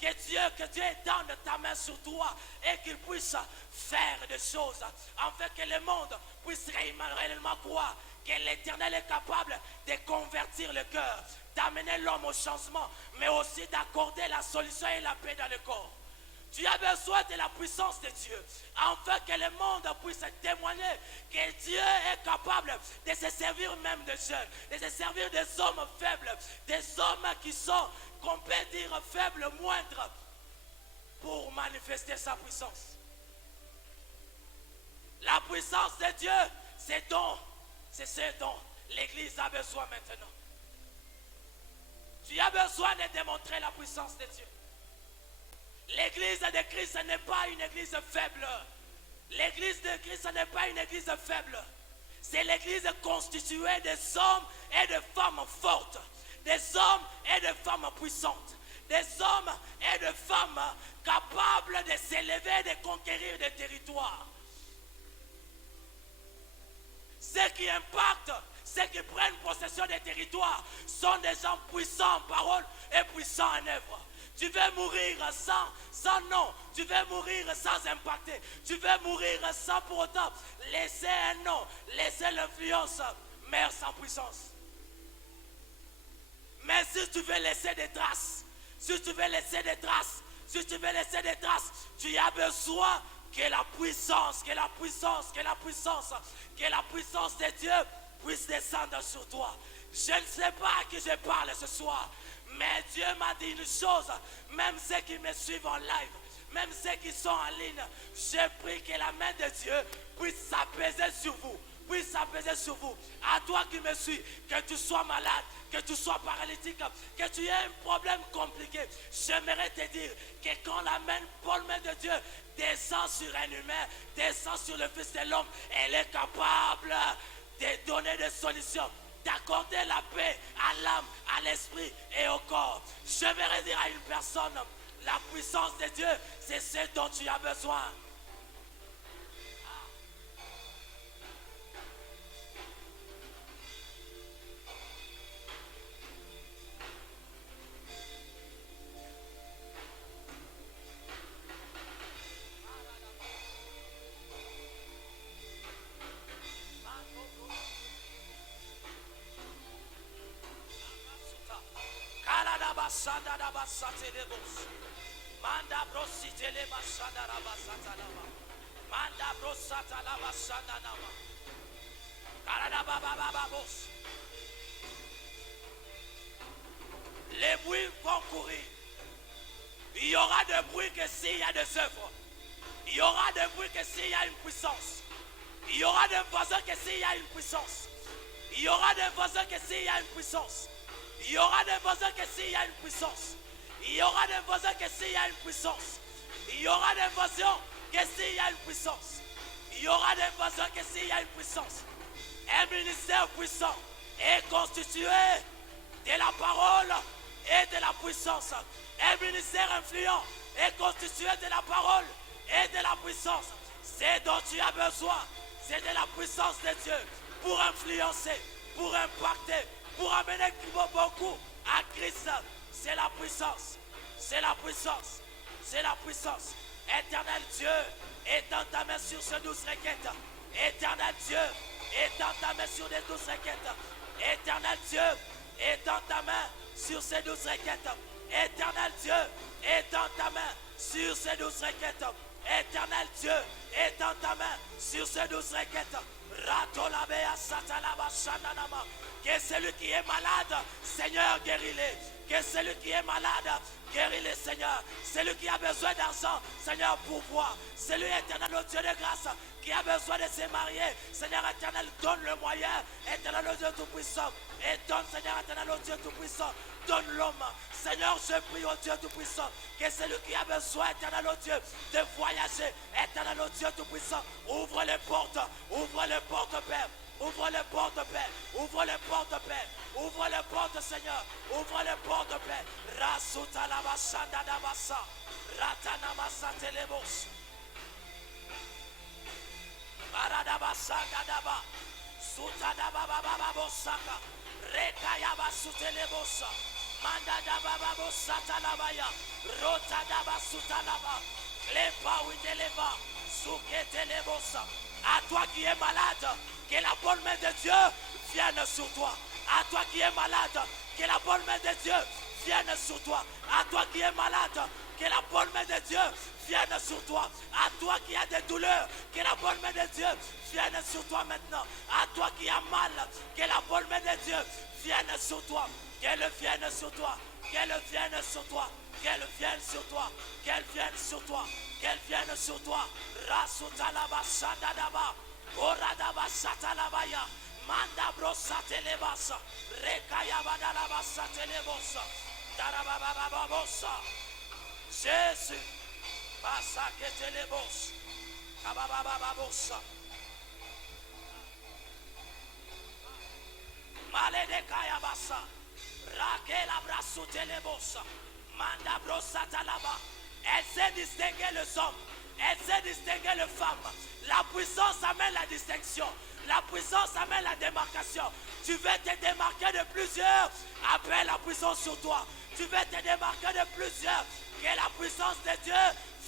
étende ta main sur toi et qu'il puisse faire des choses afin que le monde puisse réellement croire que l'Éternel est capable de convertir le cœur, d'amener l'homme au changement, mais aussi d'accorder la solution et la paix dans le corps. Tu as besoin de la puissance de Dieu, afin que le monde puisse témoigner que Dieu est capable de se servir même des jeunes, de se servir des hommes faibles, des hommes qui sont, qu'on peut dire, faibles, moindres, pour manifester sa puissance. La puissance de Dieu, c'est ce dont l'Église a besoin maintenant. Tu as besoin de démontrer la puissance de Dieu. L'église de Christ n'est pas une église faible. L'église de Christ n'est pas une église faible. C'est l'église constituée des hommes et de femmes fortes, des hommes et de femmes puissantes, des hommes et de femmes capables de s'élever, de conquérir des territoires. Ceux qui impactent, ceux qui prennent possession des territoires sont des gens puissants en parole et puissants en œuvre. Tu veux mourir sans nom, tu veux mourir sans impacter, tu veux mourir sans pour autant laisser un nom, laisser l'influence, mais sans puissance. Mais si tu veux laisser des traces, si tu veux laisser des traces, si tu veux laisser des traces, tu as besoin que la puissance de Dieu puisse descendre sur toi. Je ne sais pas à qui je parle ce soir, mais Dieu m'a dit une chose, même ceux qui me suivent en live, même ceux qui sont en ligne, je prie que la main de Dieu puisse s'apaiser sur vous, puisse s'apaiser sur vous. À toi qui me suis, que tu sois malade, que tu sois paralytique, que tu aies un problème compliqué, j'aimerais te dire que quand la bonne main de Dieu descend sur un humain, descend sur le Fils de l'homme, elle est capable de donner des solutions, d'accorder la paix à l'âme, à l'esprit et au corps. J'aimerais dire à une personne, la puissance de Dieu, c'est ce dont tu as besoin. Manda brosite le basada la basata lama. Manda brosata la basada nama. Karada baba baba bos. Les bruits vont courir. Il y aura des bruits que s'il y a des œuvres. Il y aura des bruits que s'il y a une puissance. Il y aura des voisins que s'il y a une puissance. Il y aura des voisins que s'il y a une puissance. Il y aura des voisins que s'il y a une puissance. Il y aura des voisins que s'il y a une puissance. Il y aura des voisins que s'il y a une puissance. Il y aura des voisins que s'il y a une puissance. Un ministère puissant est constitué de la parole et de la puissance. Un ministère influent est constitué de la parole et de la puissance. C'est dont tu as besoin, c'est de la puissance de Dieu pour influencer, pour impacter, pour amener beaucoup à Christ. C'est la puissance, c'est la puissance, c'est la puissance. Éternel Dieu, étends ta main sur ces 12 requêtes. Éternel Dieu, étends ta main sur les 12 requêtes. Éternel Dieu, étends ta main sur ces 12 requêtes. Éternel Dieu, étends ta main sur ces 12 requêtes. Éternel Dieu, étends ta main sur ces 12 requêtes. Ratolabea satalaba shandanama. Que celui qui est malade, Seigneur, guéris-le. Que celui qui est malade, guéris-le, Seigneur. Celui qui a besoin d'argent, Seigneur, pourvois. Celui éternel, au Dieu de grâce, qui a besoin de se marier, Seigneur éternel, donne le moyen. Éternel, au Dieu Tout-Puissant. Et donne, Seigneur éternel, au Dieu Tout-Puissant. Donne l'homme. Seigneur, je prie au Dieu Tout-Puissant que celui qui a besoin, éternel, au Dieu, de voyager, éternel, au Dieu Tout-Puissant, ouvre les portes, Père. Ouvre les portes, Père. Ouvre les portes, Père. Ouvre les portes, Seigneur. Ouvre les portes, Père. Rasuta la bashanda da basa. Ratana masate lebos. Marada basanda daba. Suta da baba baba bosaka. Reka ya basute lebosa. Manda da baba bosata la baya. Rota da basuta la ba. Lepa witeleva. Sukete lebosa. À toi qui es malade, que la bonne main de Dieu vienne sur toi. À toi qui es malade, que la bonne main de Dieu vienne sur toi. À toi qui es malade, que la bonne main de Dieu vienne sur toi. À toi qui as des douleurs, que la bonne main de Dieu vienne sur toi maintenant. À toi qui as mal, que la bonne main de Dieu vienne sur toi. Qu'elle vienne sur toi. Qu'elle vienne sur toi. Qu'elle vienne sur toi. Qu'elle vienne sur toi. Qu'elle vienne sur toi. Rasutalaba Shandadaba. Oradaba Satalabaya. Manda brosatelebasa. Rekayabadalaba satelebosa. Darababababosa. Jésus. Basaketelebos. Kababababosa. Maledekayabasa. Rakela brasutelebosa. Manda brosatalaba. Elle sait distinguer les hommes. Elle sait distinguer les femmes. La puissance amène la distinction. La puissance amène la démarcation. Tu veux te démarquer de plusieurs. Appelle la puissance sur toi. Tu veux te démarquer de plusieurs. Que la puissance de Dieu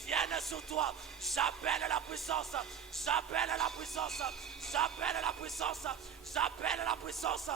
vienne sur toi. J'appelle la puissance. J'appelle la puissance. J'appelle la puissance. J'appelle la puissance.